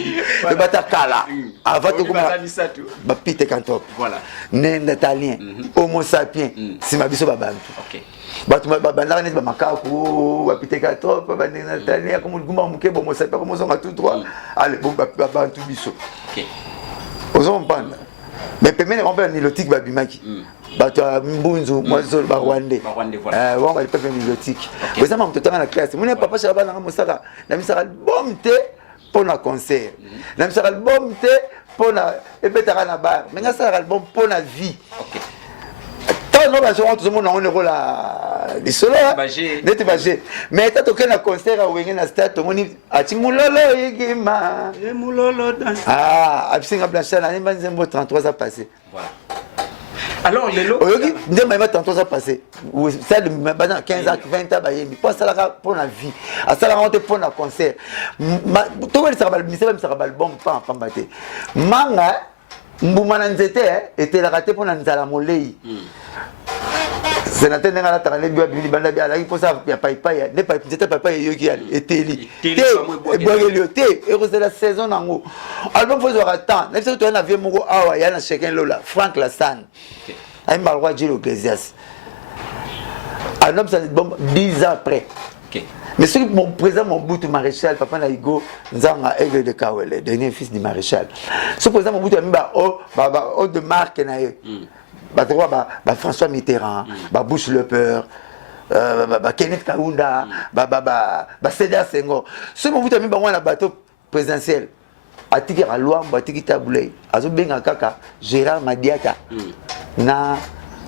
le bata kala avant to kuma ba pite kantop voilà nenda italien homo sapien sima biso ba bantu batu babanda net ba makaku ba pite kantop ba nenda italien comme gumba muke bo mo sapien comme zonga tout droit allez bon ba bantu biso ozo mpanda mais pemene on va nilotique babimaki bato mbunzu mwazo ba Rwandais wanga pepe nilotique oza ma mtoto na classe mune papa chala bana Mosaka na misaka album te pona concert na misaka album te pona ebetaka na bar mais nga sala album pona vie tant no ba so tout le monde on est la lisolo neti baje mais ta toke na concert awenge na stade tomoni ati mulolo yegima mulolo danse abisinga Blanchard na nimba nzembo 33 a passé voilà. Alors les lots oyoki ndemba ma 33 a passé ça de 15 ans 20 ans bayemi pour ça la pour la vie à ça la honte pour na concert to weli ça ba misela misaka ba album pa pambate manga mbumana nzete était la raté pour na nzala molei sénateur nga la tarale bio bili banda bia la pour ça ya paipa ya ne paipa nzete paipa yoki ya eteli te bogelio te et c'est la saison nango album faut avoir temps même si tu as un vieux moko awa ya na chacun lola Frank Lassane ay malwa Gilles Ecclesias album ça bon 10 ans après. OK. Mais celui mon président Mobutu maréchal papa na Igo nzanga Aigle de Kawele dernier fils du maréchal ce président Mobutu amiba o de marque na ye François Mitterrand Bush le peur Kenneth Kaunda Sédar Senghor ce Mobutu amiba wana bateau présidentiel atiki a loi atiki tabulé azo benga kaka Gérard Madiata na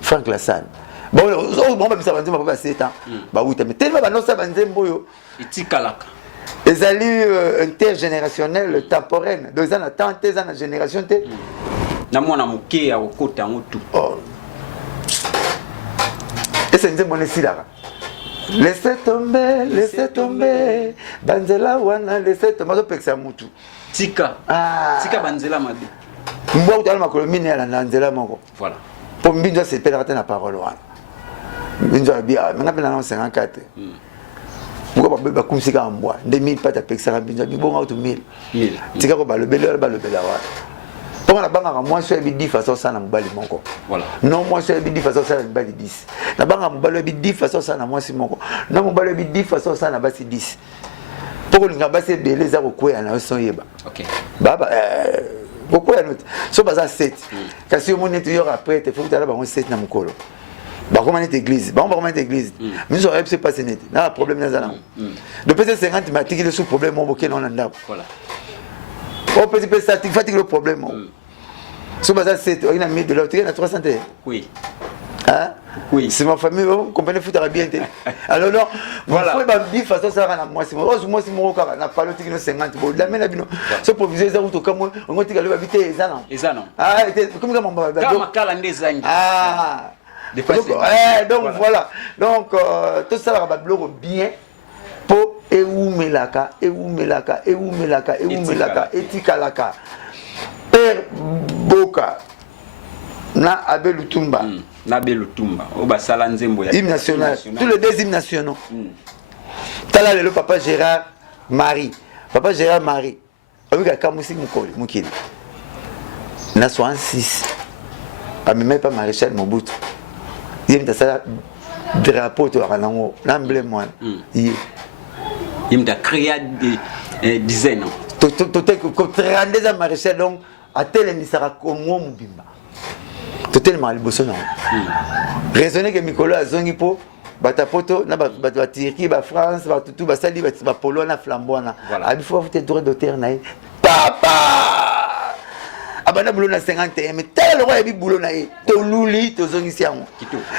Frank Lassane bon on va bisa banzembo ba 7 ans ba wuta mais tellement ba no sa banzembo yo itikalaka ezali intergénérationnel temporel donc ça na temps tes na génération te na mwana moke ya okota ngotu et c'est nzembo ne silaka laissez tomber banzela wana laissez tomber so peksa mutu tika banzela mabe mwa utala makolo mine ya na nzela moko voilà pour mbinzo c'est perdre na parole wana mbinzo bien mais ngapela na 54 pourquoi ba kumsika mbwa 2000 pata peksa mbinzo bibonga auto 1000 tika ko balobela wana pour la banque moi je suis 10 façon ça na mbali moko voilà non moi je suis 10 façon ça na mbali 10 na banque mbalo 10 façon ça na moi si moko non mbalo 10 façon ça na basi 10 pour que ngabase belé za ko ya na so yeba OK baba beaucoup ya note so baza 7 kasi mo netu yo après te faut que tu ba 7 na mukolo ba comment est église ba on va comment est église mais ça aurait pas passé net na problème na za na de PC 50 matiki le sous problème mo boké non na voilà on peut dire ça tu fatigue le problème so baza 7 on a mis de l'autre na 300 oui hein oui c'est ma famille vous comprenez foutera bien alors non voilà faut ba bi façon ça na moi c'est moi c'est mon cas na palo tiki no 50 bon la mena bino so proviser za to kamo on tika le ba bité ezana comme ça mon baba kama kala ndezangi donc voilà donc tout ça va bloquer bien pour eumelaka etikalaka père Boka na Abelutumba au basala nzembo ya hymne national tous les deux hymnes nationaux tala le papa Gérard Marie avec kamusi mukoli mukili na 66 ameme pas maréchal Mobutu yemta sala drapeau to aranango l'emblème moi yemta créa des dizaines to 32 ans maréchal donc a telemisaka komo mubimba totalement liboso na raisonner que mikolo azongi po batapoto na ba Turquie ba France ba tout ba sali ba Pologne na flamboana abi faut vous droit d'auteur na papa abana boulot na 51 mais tel le roi abi boulot na to luli to zongi siango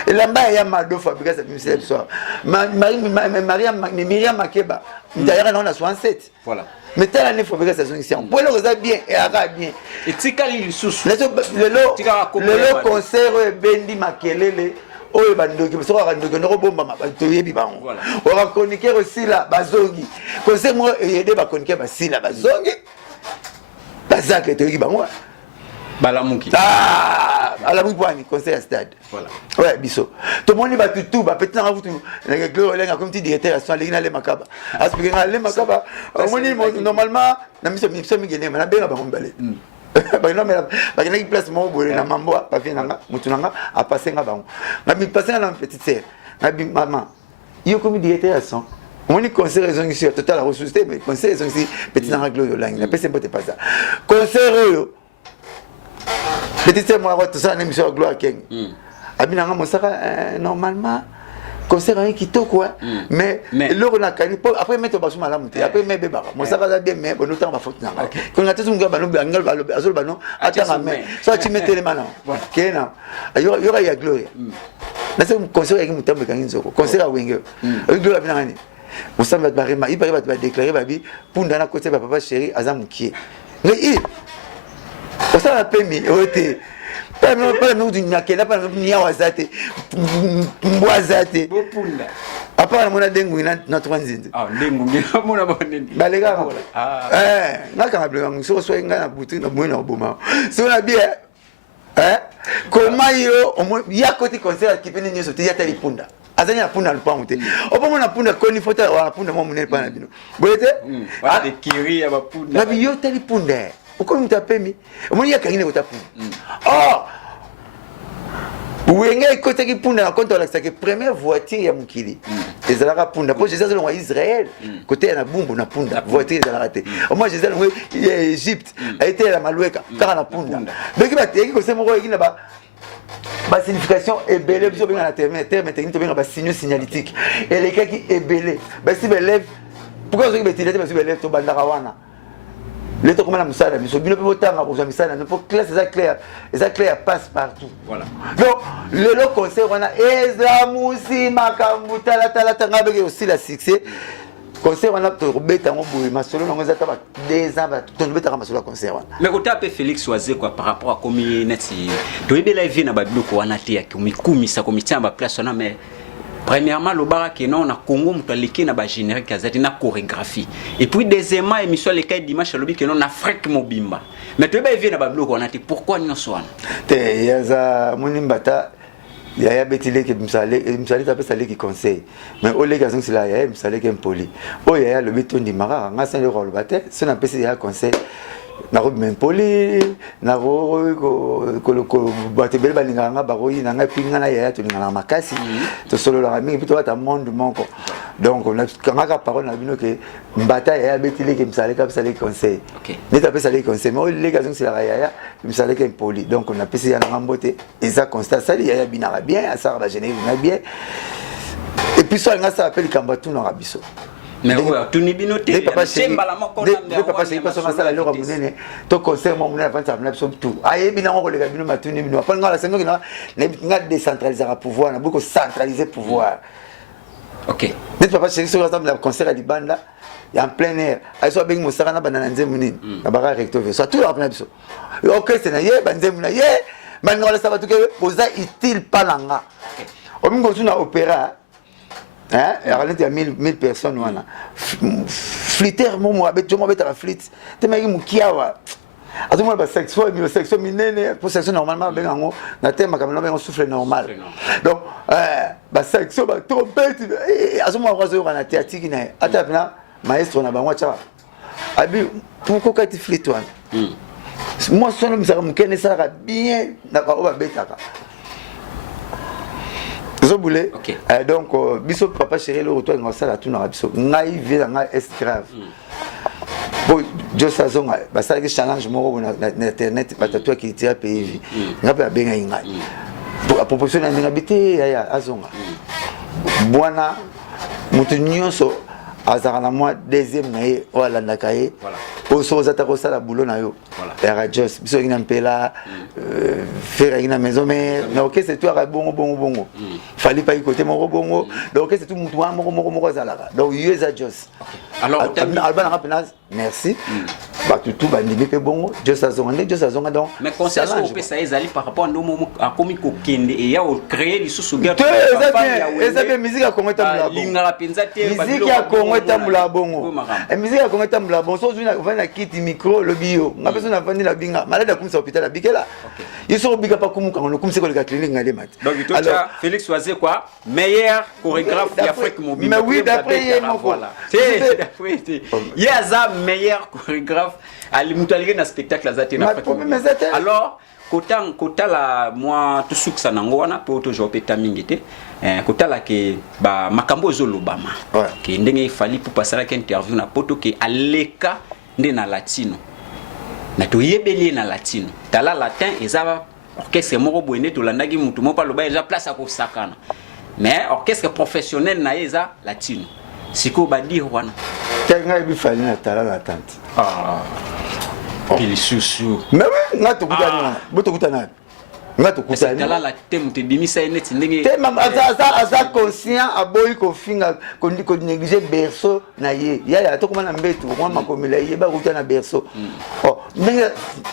et là bas ya mado fabriquer ça film soir Myriam Makeba d'ailleurs on a 67 voilà mais tel année fabriquer ça zongi siango pour le ça bien et ara bien et tikali lisusu le concert bendi makelele oyo bandoki so ka ndoki no bomba to yebi bango ora chroniqueur aussi là bazongi concert mo yede ba chroniqueur basila bazongi bazaka to yebi bango balamuki alamuki bwani concert stade voilà ouais biso to moni ba tutu ba petit na vutu na gloire lenga comme ti directeur aso lenga le makaba aspire na le makaba moni normalement na miso mi gene na benga ba ngombale non mais ba gene place mo boule na mambo pa fi nanga mutu nanga a passer nga bango na mi passer na petite sœur na bi maman yo comme directeur aso moni concert ils ont ici total la ressource mais concert ils ont ici petit na gloire lenga na pese mbote pas ça concert yo petit c'est moi tout ça émission gloire king abinanga mosaka normalement concert un kitoko mais loko na kani après mettre basu malamu te après mais beba mosaka za bien mais bon temps ba faute nanga ko ngata tunga balo bangal balo azol bano atanga mais so tu mettre les manos kena yora ya gloire nase conseil avec mutambo kangi nzoko conseil a wenge avec dola bina ngani musamba barema il ba déclarer babi punda na côté papa chéri azamukie mais ça la permis ote pas nous du nyakela pas nous nya wazate mbwazate bopunda apa mona dengu na transit ndengu mona bonene balega ngaka ngablenga so so ngana butu na mwena oboma so na bien comment yo ya côté conseil qui pene nyoso te ya tali punda azani na punda lupangu te opo na punda ko ni fota wa punda mo munene pa na bino bolete de kiri ya bapunda na biyo tali punda uko mtapemi omoni ya kangine kutapunda Wenge côté qui punda na compte la première voiture ya mukili ezalaka punda po Jésus dans Israël côté na bumbu na punda voiture ezalaka te moi Jésus dans Égypte a été la maloueka car na punda donc ba teki ko semo ko ikina ba signification ebele biso benga na terme technique to benga ba signe signalétique et les cas qui ebele ba si belève pourquoi zo ki betilete ba si belève to bandaka wana le to comme la musala biso bino pe botanga ko misala ne pour classe ça clair passe partout voilà donc le conseil on a ezamusi makambuta la tanga avec aussi la succès conseil on a to beta ngo boy masolo ngo za taba 2 ans ba to beta masolo conseil on mais ko tape Félix Oise quoi par rapport à comme neti to ebela vie na ba biloko wana te ya kumisa komitamba place on a mais premièrement le bar qui non na Congo mutaliki na ba générique azati na chorégraphie et puis deuxièmement émission les cas dimanche lobi que non Afrique mobimba mais to ba vie na ba biloko wana te pourquoi nyonso wana te yaza monimbata ya betile ke msale tape sale qui conseil mais au legazon c'est là ya msale ke impoli o ya le betondi mara nga sen le rôle bate ce na pesi ya conseil na robe même poli na ko batebel balinga nga baroyi na nga pinga na ya to ngana makasi to solo la mingi plutôt ata monde moko donc on a kanga parole na bino que mbata ya betile ke msale ka sale conseil ne tape sale conseil mais les gars c'est la ya msale ke poli donc on a pesi ya na mbote et ça constat sale ya binara bien ça va générer bien et puis ça nga ça appelle kambatu na rabiso mais ouais tu ni binoté papa chéri papa chéri parce que ça la lora munene to conseil mo munene avant ça na biso tout aye bina ngo lega bino matuni bino pa ngala sengo na nga décentraliser le pouvoir na beaucoup centraliser pouvoir OK net papa chéri sur la concert à Libanda en plein air ay so bengi mosaka na banana nzemu nini na bara recto so tout la biso OK c'est na ye banzemu na ye bangola ça va tout que posa utile pas langa o mingo tuna opéra hein il y a 1000 personnes wana fliter momo avec tout avec la flit te maki mukiawa azomo ba sexuel minene pour section normalement ben ngo na tema comme ben souffle normal donc ba sexuel ba trompette azomo ko zo na théâtre na ata pina maestro na bango cha abi pourquoi ka ti flit wana moi sono misaka mukene sala bien na ba betaka Zobule donc biso papa chéri le retour ngwa sala tout na biso ngai vie nga est grave bon Dieu sazonga ba sala ki challenge moko na internet patatou ki tira pays ngapa benga inga pour proposition na ngabité ya azonga bwana mutu nyonso azara na moi deuxième nae wala ndakaye o so zata ko sala boulot na yo ya radios biso ina mpela faire ina maison mais na OK c'est toi bongo fallait pas y côté mon bongo donc c'est tout mutu moko zalaka donc yo za jos alors alba na rapena merci ba tout bandimi pe bongo jos azonga donc mais conseil au pesa ezali par rapport ndo mo akomi ko kende et ya o créer lisusu guerre eza bien musique a Congo tambula bongo lingara penza te musique a Congo tambula bongo et musique a Congo tambula bongo so zuna vana kiti micro le bio ngapeso na vandi la binga malade kumsa hôpital abikela ils sont obligés pas kumuka on kumse ko le clinique ngale mat alors Félix Oise quoi meilleur chorégraphe d'Afrique mobile mais oui d'après yé moko c'est d'après yaza meilleur chorégraphe alimutalike na spectacle azati na Afrique alors kota la moi tout suksa nango wana po to jopeta mingi te kota la ke ba makambo ezolobama ke ndenge ifali pour passer la interview na poto ke aleka nde na latino na to yebeli na latino tala latin ezaba orchestre moko boyene to landaki mutu mo pa loba eza place ko sakana mais orchestre professionnel na eza latino siko ba dire wana tenga bi fali na tala la tante pili susu mais oui ngato kutana boto kutana nga tokutani tala la thème te bimisa net ndenge te mam aza conscient aboyi kofinga ko négliger berceau na ye ya to komana mbetu kwa makomela ye ba kuta na berceau oh ndenge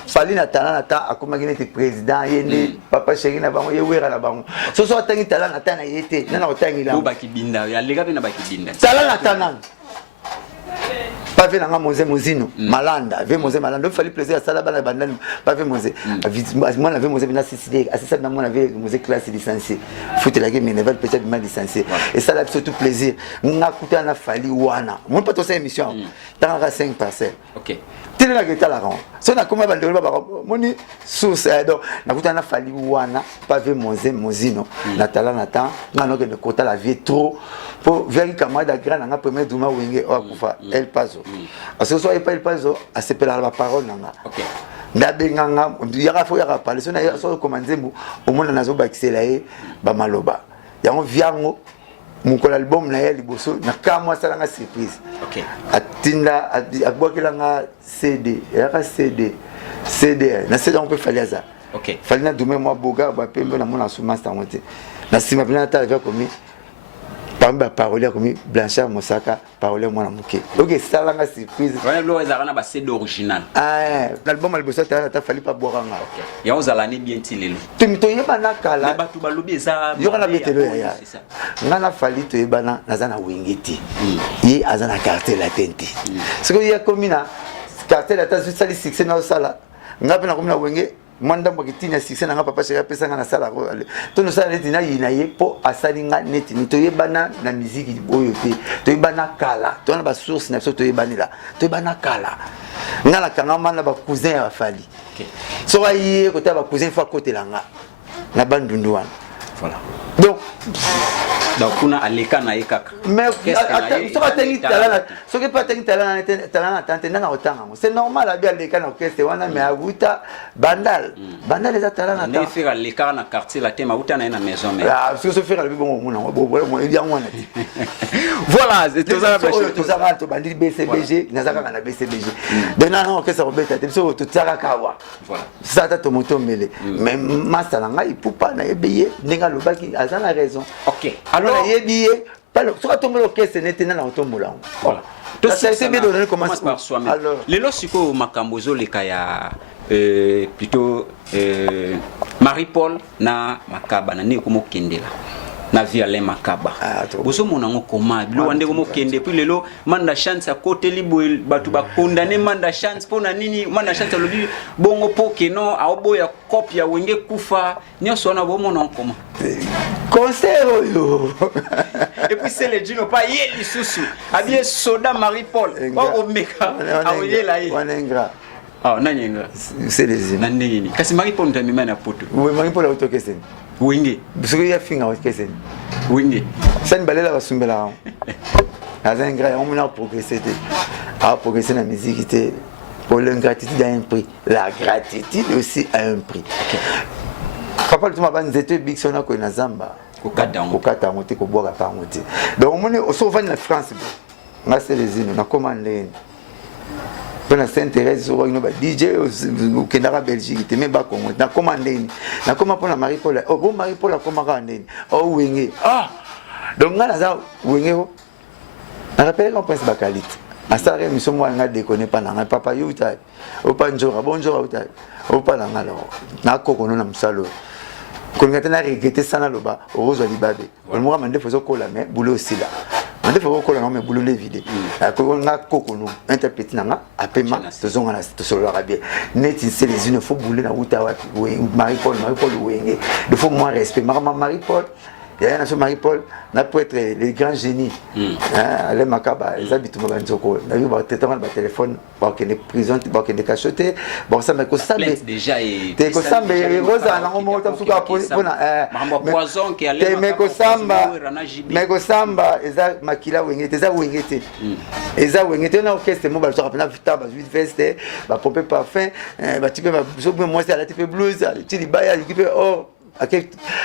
fali na tala na ta akomaki neti président ye ndi papa chéri na bango ye wera na bango so atangi tala na ta na ye te nana otangi la ba kibinda ya lega pe na ba kibinda tala na ta nanga pas fait nanga Mose Mozino malanda ve Mose malanda il fallait plaisir à ça là-bas bandani pas fait Mose moi avait Mose bina Sicile à ça moi avait Mose classe licencié foot la game ne va peut-être mal licencié et ça là surtout plaisir nga kuta na fali wana mon pas cette émission dans 5 parcelles OK tele na geta la rond so na koma bandolo ba moni source donc na kuta na fali wana pas fait Mose Mozino na tala na temps nga no que de kota la vie trop pour vers camarade grand nga premier duma wenge o akufa El Pazo parce que so El Pazo a se pela la parole nanga OK ndabenganga yaka fo yaka parler so na so commander mu au monde nazo bakisela e ba maloba yango viango mukola album na ye liboso na kamwa sala nga surprise OK atinda abokela nga CD yaka CD na CD on peut faire ça OK fallait na dume moi boga ba pembe na mona sous master monter na sima bina ta avec comme parmi ba parolier comme Blanchard Mosaka parolier moi na muke OK ça la surprise voilà lo ezara ba CD original l'album albosa ta fallait pas boire nga OK ya ozala ni bien tilelo to yeba na kala ba tu ba lobi eza yo kana betelo ya nga na fallait to yeba na nazana wingeti yi azana carte la tente ce que ya komina carte la tente ça les succès na sala nga pena komina wenge manda mbokitina succès na nga papa chéri pesa nga na sala ko to no sala netina yina ye po asali nga neti ni to yebana na musique oyo te to yebana kala to na ba source na so to yebanila to yebana kala nga la kanga mana ba cousin ya fali so ayi ko ta ba cousin fa côté langa na bandundu wana voilà donc kuna aleka na ekaka mais so ka tengi talana so ke pas tengi talana tante na otanga c'est normal abi aleka na orchestre wana mais avuta bandal eza talana ta faire aleka na quartier la tema uta na maison mais parce que faire le bon mon il y a wana voilà c'est tout ça to bandi BCBG nazaka na BCBG dena na orchestre robeta te so to tsaka kawa voilà ça ta to moto mele mais masala ngai pupa na ebeye ninga lobaki azana raison OK alors yebiye palo so atombola orchestre netena na otombola voilà to c'est bien donner comment par soi-même lelo siko makambo zoleka ya plutôt Marie-Paul na Makaba na ne komo kendela na Vialain Makaba bozo monango koma bilo wande komo kende puis lelo manda chance à côté libo batu ba condamner manda chance pona nini manda chance lobi bongo poke no aoboya copia wenge kufa nyoso na bo monango koma concert yo et puis c'est le dino pas yeli susu abie soda Marie-Paul o meka aoyela yi wanengra nanyenga c'est les na nini kasi Marie-Paul ndamima na poto oui Marie-Paul autokesen wingi busuki ya finga autokesen wingi sani balela basumbela azengra on m'a progressé a progressé na musique te pour l'ingratitude a un prix la gratitude aussi a un prix papa tu m'as nzete big sona ko na zamba kokata ngote ko boka pa ngote donc on est au sauvage na France nga c'est les îles na commandé na Saint-Thérèse so no ba DJ au Canada Belgique te même ba Congo na commandé na comment pour la Marie-Paul bon Marie-Paul a comment rendre wenge donc nga za wenge na rappelle qu'on pense bakalit asare mission moi nga déconner pas na papa yuta o pa njora bonjour uta o pa na ngalo na kokono na msalo konga na regretter sana loba ozo libabe on mande fazo kola mais boulot aussi là mande fazo kola mais boulot le vide ko nga kokono interpréter nanga apema tozonga na solo arabie net c'est les une faut bouler na uta wapi Marie-Paul wenge il faut moins respect Marie-Paul il y a un Marie-Paul n'a pas être les grands génies les Makaba les habitants banzoko na yo ba téléphone ba téléphone ba que les prisons ba que les cachotés bon ça mais ko sambe déjà et te ko sambe rosa na ngomo ta suka pona poison qui allait mais ko samba eza makila wengete eza wengete eza wengete na orchestre mo ba so rapena vita ba 8 veste ba pomper parfum ba type ba so moi c'est la type blues ti libaya équipe or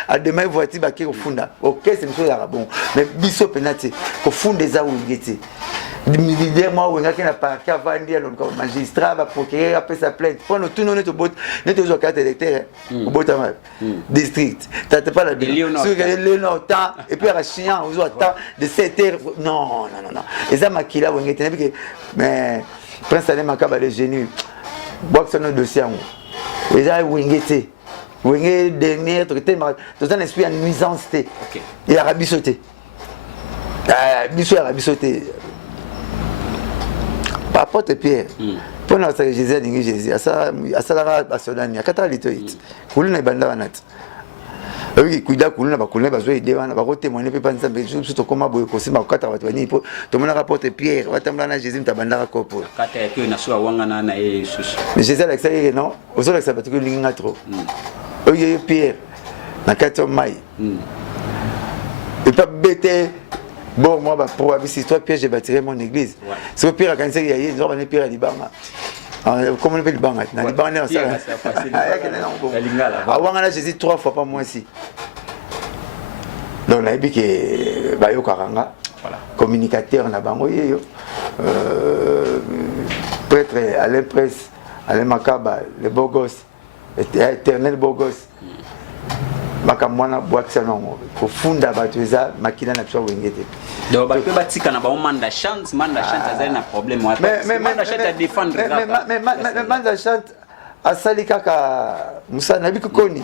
à demain voiture ba ke ofunda OK c'est monsieur la bon mais biso penati ko funda za wingeti moi on a qui n'a pas qu'à vendre le magistrat va procurer après sa plainte prendre tout non net aux carte électeur au botama district t'as pas la sur le temps et puis à chien aux temps de 7h non et ça makila on était mais prince allait makaba les génies boire son dossier et ça wingete wingé dernier traité tout un esprit en nuisance et Arabie sauté Arabie sauté par porte Pierre pour nous ça Jésus dingue Jésus à ça la Sodanie à catalite kuluna ibanda wanati oui kuida kuluna bazo aider wana ba témoigner pe panza be surtout comment boye ko sima kata watu bani po to mona rapporte Pierre watambla na Jésus mtabanda ko po kata ya pio na swa wanga na Yesus mais Jésus avec ça non ozola ça batuko linga trop oui Pierre na kata mai et pas bête. Bon, moi, pour avoir cette histoire, Pierre, j'ai bâti mon église. C'est que Pierre, quand il y a une journée, Pierre a dit Banga. Comment on appelle Banga? Banga, c'est ça. Jésus 3 fois pas moi aussi. Donc, on a dit que Bayo Karanga, communicateur, on a bangoyé. Prêtre Alain Presse, Alain Makaba, le beau gosse, éternel beau gosse. Makamwana boîte salon ko funda batuza makina na pso wengete donc ba pe batika na ba manda chance azali na problème wa mais manda chance à défendre mais manda chance asali kaka musa na bikoni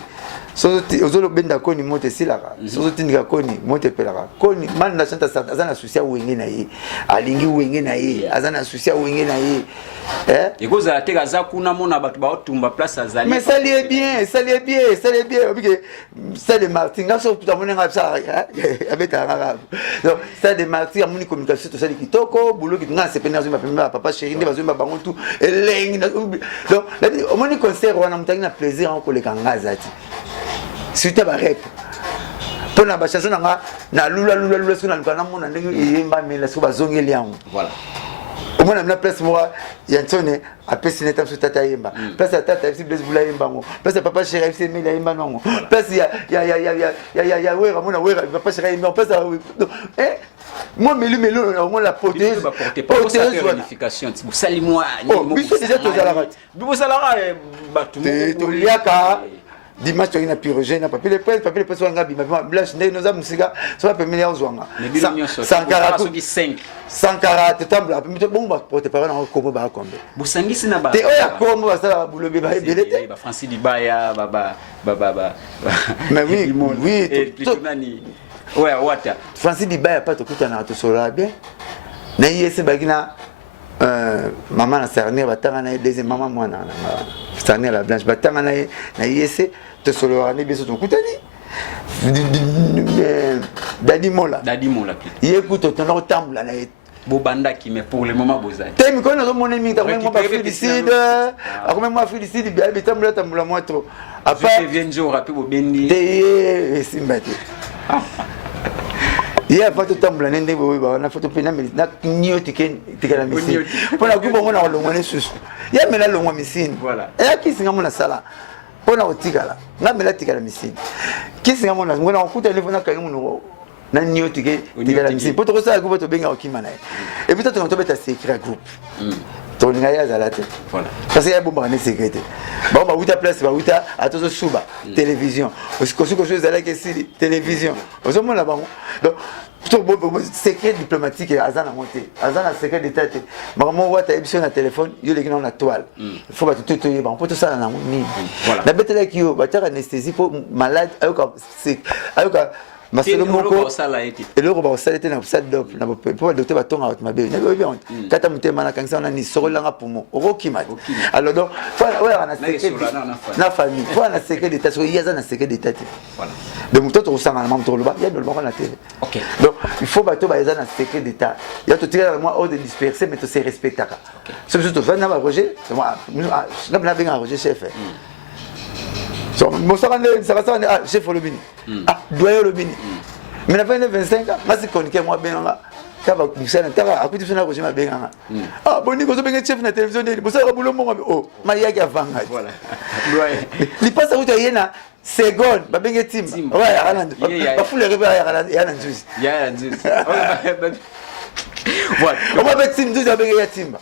sozo ozolo benda koni mote silaka sozo tindika koni mote pelaka koni manda chance azana soucia wenge na ye alingi wenge na ye azana soucia wenge na ye et vous allez te gaza kuna mona batu ba otumba place azali mais ça lié bien obike ça de Martin ngaso tout amone ngapsa avec arabe donc ça de Martin amoni communication tout ça kitoko boulot kitunga sepena zo mapemba papa chéri nde bazo bango tout elengi donc omoni concert wana mutaki na plaisir en koleka ngazati c'était ba rep pona ba chanson na lula suna nkana mona ndenge yemba mela so bazongeli yango voilà au moins la place moi yantone après c'est l'étape sur tata yemba place à tata FC Blaise Boula yemba ngo place à papa chéri FC Mela yemba ngo place ya ouais ramona ouais papa chéri yemba place moi melu au moins la porteuse unification vous sali moi biso déjà to zalara biso zalara batu to liaka dimanche tu as une pyrogène papier de presse wanga bima blanche ndé nos amusika so va permettre ozwanga 140 tambla pe bon ba porte parole en komo ba kombe busangisi na ba te oya komo ba sala bulobe ba ebelete ba Francis Dibaya ba mais oui nani ouais wata Francis Dibaya pas to kutana to sola bien na yese bagina maman na cerner batanga na deuxième maman mwana cerner la blanche batanga na yese te solo ani biso to kutani Dadi Mola yekuto to no tambla na bobanda qui mais pour le moment bozali temi ko na mon ami ta même moi félicite même moi félicite bien tambla moi trop après vient jour rapide bobendi te simbati il a pas de temps blanc ndé bo na photo pena mais na nioti tikala misi pona kubo mona longwane susu ya mela longwa misini voilà et qui singa mona sala pona otikala na mela tikala misini qui singa mona ngona okuta telefone na kangu no na nioti tikala misini poto ko sala kubo to benga okimana et puis to beta secret groupe to ninga ya zalate voilà parce que ya bomba ne secret bon ba uta place ba uta atozo suba télévision parce que ce zala que si télévision ozo mona bango donc secret diplomatique azana monté azana secret d'état maman wa ta émission na téléphone yo le na toile faut ba tout yeba pour tout ça na nini na betela ki yo ba ta anesthésie pour malade ayoka maselo moko eloko ba salete na salle d'op na pour docteur ba tonga mabe na bien kata mutema na kanisa na ni sorolanga poumon okima alors donc voilà na secret na famille voilà na secret d'état so yaza na secret d'état voilà donc mtoto usanga na mtoto loba ya ndo loba na télé OK donc il faut bato ba yaza na secret d'état ya to tira moi ordre dispersé mais to se respectaka c'est surtout va na ba Roger moi na benga Roger chef so mo sakande sakasane chef Olobini doyen Olobini mais na fin de 25 ans masi konike moi benga kaba kusana taka akuti fina ko jema benga boni ko so benga chef na télévision ni bo sa ka bulo mongo ma yaki avanga voilà doyen li passa uta yena seconde ba benga timba ouais ya kana ba fule rebe ya kana ya na njuzi Voilà. On va mettre Tim, tout ça, il y a Timba.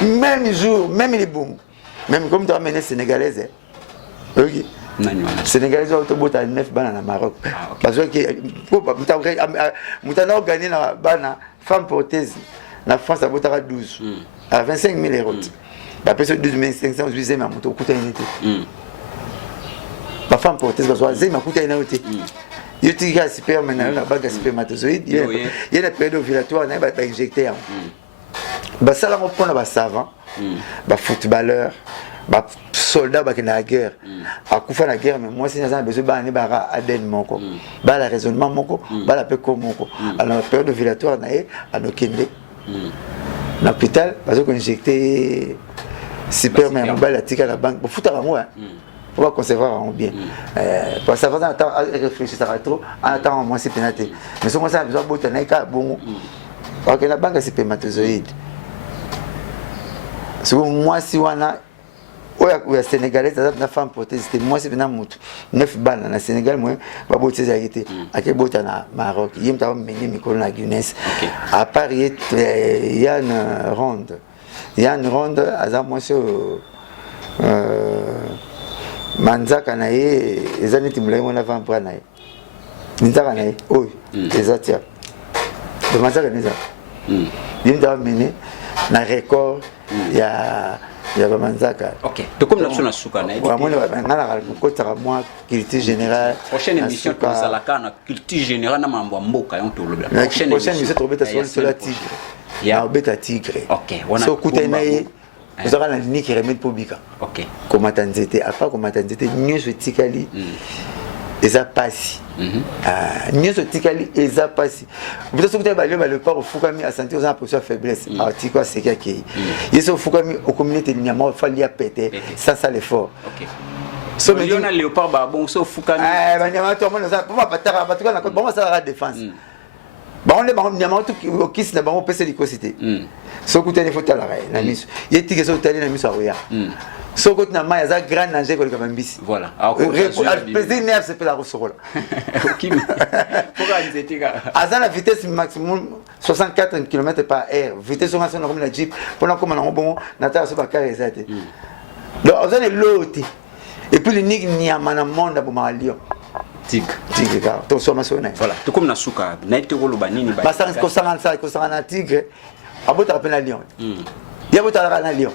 Même jour, même les bons. Même comme tu as amené Sénégalaise. Ok. Sénégalais ont autobot à 9 bananes au Maroc. Parce que tu as gagné la banane femme prothèse. La France a voté à 12. À 25 000 euros. Après ce 12 500, je disais, mais je coûte une été. La femme prothèse, parce que je coûte une été. Il y a un super maintenant, la banque spermatozoïde. Il y a une période ovulatoire, il y a injecté. Ça, là, on prend les savants, les footballeurs, les soldats qui sont dans la guerre. À coup de la guerre, mais moi, si j'ai besoin de l'ADN, le raisonnement, la péco. Alors, la période ovulatoire, il y a nos Kende. Dans l'hôpital, parce qu'on a injecté super, mais on va la la banque. Pour foutre à moi. On va concevoir bien. Parce que ça va réfléchir trop, en attendant moins c'est pénaté. Mais si on a besoin de botaner, bon, parce que la banque c'est spermatozoïde. Moi si on a ou Sénégalais, ça a femme prothèse. Moi c'est vraiment 9 balles dans le Sénégal, moi, je vais botter arrêté. À quel bout en Maroc, il y a mené mes collègues à Guinness. À Paris, il y a une ronde. Il y a une ronde, à moi sur Manzaka nae ezani timulai mona vampra nae Nzaka nae oy ezatia de Manzaka neza yinda mene na record ya Manzaka. OK. To comme na sona suka nae wa mona ngala ko tsaka moi culture générale. Prochaine émission pour Zalaka na culture générale na mambo ya mboka yon to lobela. Prochaine émission to beta sur la tigre. Ya beta tigre. OK. So kuta nae vous aurez la ligne qui remet pour Bika. OK. Comment t'en à part comment t'en étais, mieux ce tikali, et ça passe. Mieux ce tikali, et ça passe. Vous avez souhaité le port au Fukami à sentir aux impressions de faiblesse. Alors, tu vois, c'est qui. Il y a au Fukami aux communautés de Niamant, il fallait péter. Ça, ça l'effort. OK. So, mais il y a un léopard, bon, so Fukami. Niamant, tout le monde, pour moi, pas tard, bon, ça va la défense. Bon, on est Niamant, tout qui se n'a pas empêché l'écocité. So kuta ni fota la rai na miso yeti ke so tali na miso aroya so ko na maya za grand danger ko ka mbisi voilà président nerf c'est la rosorola OK pour anzetika azana vitesse maximum 64 km/h vitesse on a son comme la jeep pour comme on bon na ta so ba carré ça té donc azana loti et puis le nig ni amana monde pour malio tigre ka to so masona voilà to comme na suka na ite ko loba nini ba parce que ko sanga tigre abota rappelle à Lyon. Il y a beaucoup à Lyon.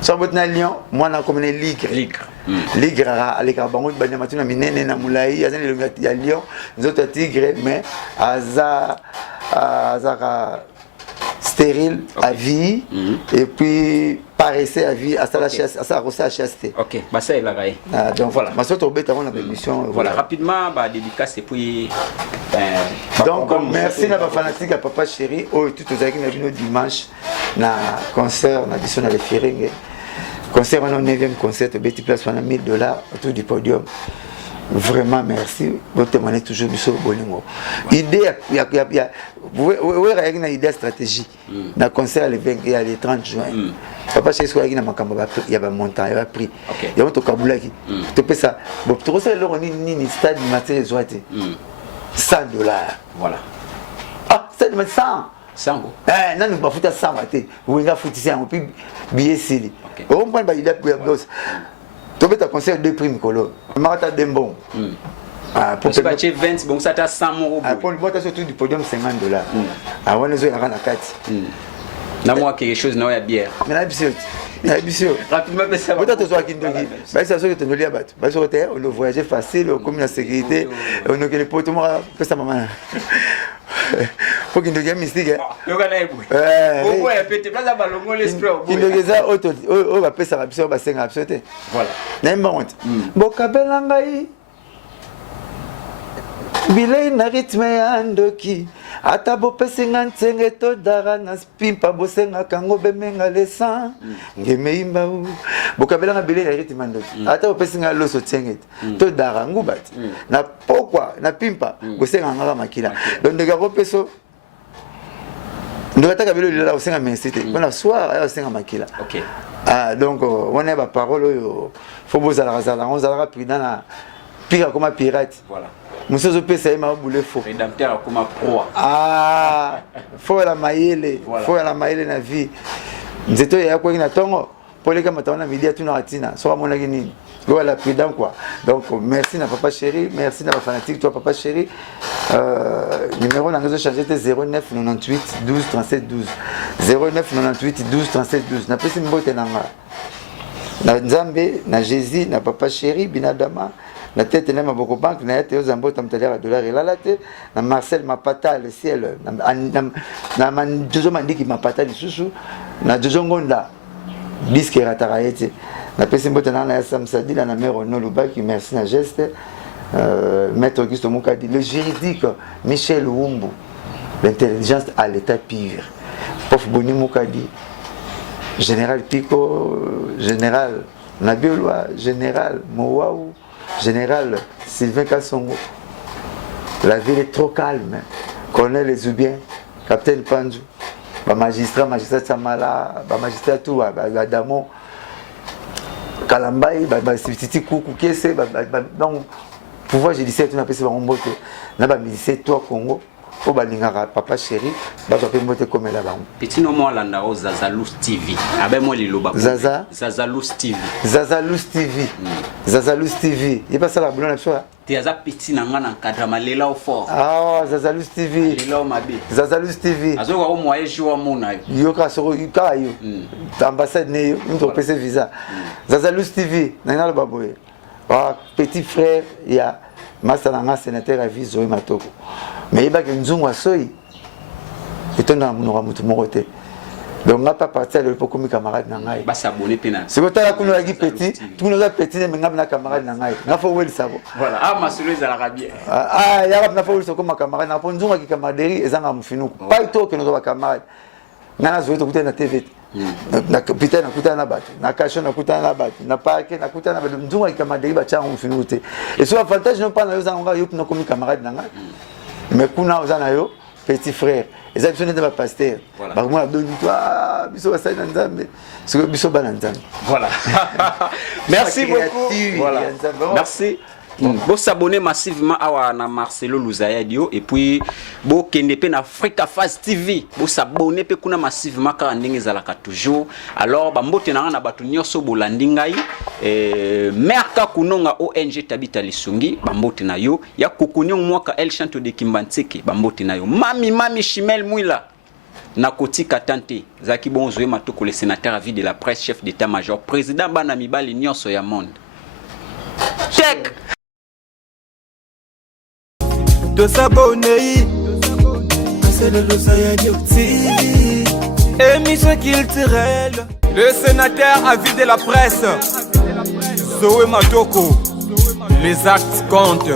Soit beaucoup à Lyon, moi na comme ligre. Ligre à l'écarbango de Banyamatou na minene na moulai, à Lyon, nous autres tigres mais aza stérile à vie et puis paressé à vie à ça la chasse à ça à chasteté. OK, bah ça est là gaé. Donc voilà, ma soeur Tobet avant la émission. Voilà, rapidement bah dédicace et puis donc merci na ba fanatique à papa chéri oh tout aux amis na vino dimanche na concert na biso na le Firengue. Concert on 9e concert Betty Place on a $1000 autour du podium. Vraiment merci. Vous témoignez toujours du bolingo. Idée vous avez une idée stratégie. Dans le concert le 30 juin. Papa chez soi il y a un montant, il y a un prix. Il y a un Kabula qui. Tu peux ça. Bon, tu reçois le ni stade matin zoité. $100. Voilà. Ah, c'est 100. Non, nous pas foutre 100 maté. Vous avez foutu ça on peut billet sili. On prend il a plus tu peux te conseiller 2 primes colo. Marata Dembon. Pour se battre 20, bon ça t'a 100 euros. Pour le vote surtout du podium $50. Ah on est à la 4. Na moi quelque chose na ya bière. Mais la bière. Rapidement mais ça. Peut-être toi qui ndogi. Bah ça so que tu nolia bat. Bah sur terre, on voyager facile, comme la sécurité, on a que les potes moi que ça maman. Faut qu'il ndogi mystique. Yo kana ebu. Bon ouais pété place à balongo l'esprit. Qui ndogi ça auto on va passer la bière ba 5 absolument. Voilà. N'importe honte. Bokabela ngai. Bilei na rythme ya ndoki ata bopesinga ntsenge to dara na spimpa bosenga kango bemenga lesa ngemeimba u bokabelanga bilei na rythme ya ndoki ata bopesinga loso tsenge to dara ngubat na pokwa na pimpa bosenga ngaka makila donc ndeka bopeso ndeka bilei lila bosenga mensité bona soir ya bosenga makila. OK. Donc on a ba parole faut bozala razala on zala prudent na pire comme pirate. Voilà. mosusu opesa ye mabule fo rédempteur akoma proa fo ya mayele fo ya mayele na vie nzeto ya kwaki na tongo poleka matana na midi atuna atina so amonaki nini voilà prudent quoi donc merci na papa chéri merci na fanatique toi papa chéri numéro na réseau changer 09 98 12 37 12 09 98 12 37 12 na pesi mbote nanga na nzambe na Jésus na papa chéri binadama na tête na maboko banque na yate ozambo tamtalia dollar elalate na Marcel Mapata le ciel na manjojo mandiki Mapata lisusu na jojo ngonda disque rataraete na pesi mbote na ya Samsadi na mero no lubaki merci na geste maître Auguste Mukadi le juridique Michel Wumbu l'intelligence à l'état pire prof Boni Mukadi général Pico général Nabiolwa général Mowaou général Sylvain Kassongo la ville est trop calme colonel Ezubien capitaine Panzu magistrat Samala magistrat tout Adamo Kalambai Titi Koukou Kese donc pouvoir judiciaire tout n'a pas fait mbote na ba militaire toi Congo au balingaka papa chéri ba ba mbote comme là-bas petit nom moi landa o Zazalous TV abe moi liloba Zazalous TV Zazalous TV il passe la boulon na choix Tiaza petit nanga na cadre malela au fort Zazalous TV lela o mabe Zazalous TV azo ko mo ejo mona yo ka soro ka yo ambassade ne yo ndo pese visa Zazalous TV na baboye petit frère il y a Masalanga sénateur à Vizo et Matoko mais il y a un zoom à soi et ton amour à Moutoumorote donc on n'a pas parti à l'époque comme camarade Nangaï c'est quand la couleur qui petit tout nous a petit mais on a camarade Nangaï n'a pas oublié le savoir voilà ma souris à l'Arabie il y a n'a pas oublié comme camarade n'a pas un zoom qui camaraderie et ça n'a pas pas tout que nous avons camarade n'a joué tout na TV na kapita na kutana batu na kasho na kutana batu na parke na kutana batu mzungu akikamade ba cha mfinu te et so avantage non pas na yo zanga yo na komi camarade nanga mais kuna ozana yo petit frère et ça besoin de ba pasteur ba moi doni toi biso ba sana nzambe ce que biso ba nzambe voilà merci beaucoup voilà merci Bon s'abonner massivement à Marcelo Luzayadio et puis bon kende pe na Africa Fast TV bon s'abonner pe kuna massivement ka ndenge zalaka toujours alors ba mbote na batu nyonso bolandingai merka kunonga ONG Tabita Lisungi ba mbote na yo ya kukunyo mwaka El Chanto de Kimbantseke ba mbote na yo mami Chimel Mwila na kotika tante zaki bonzoe matoko le sénateur à vie de la presse chef d'état-major président bana mibali nyonso ya monde check de s'abonner à le Luzayadio TV. Émission culturelle. Le sénateur à vie de la presse. Zoé Matoko. Les actes comptent.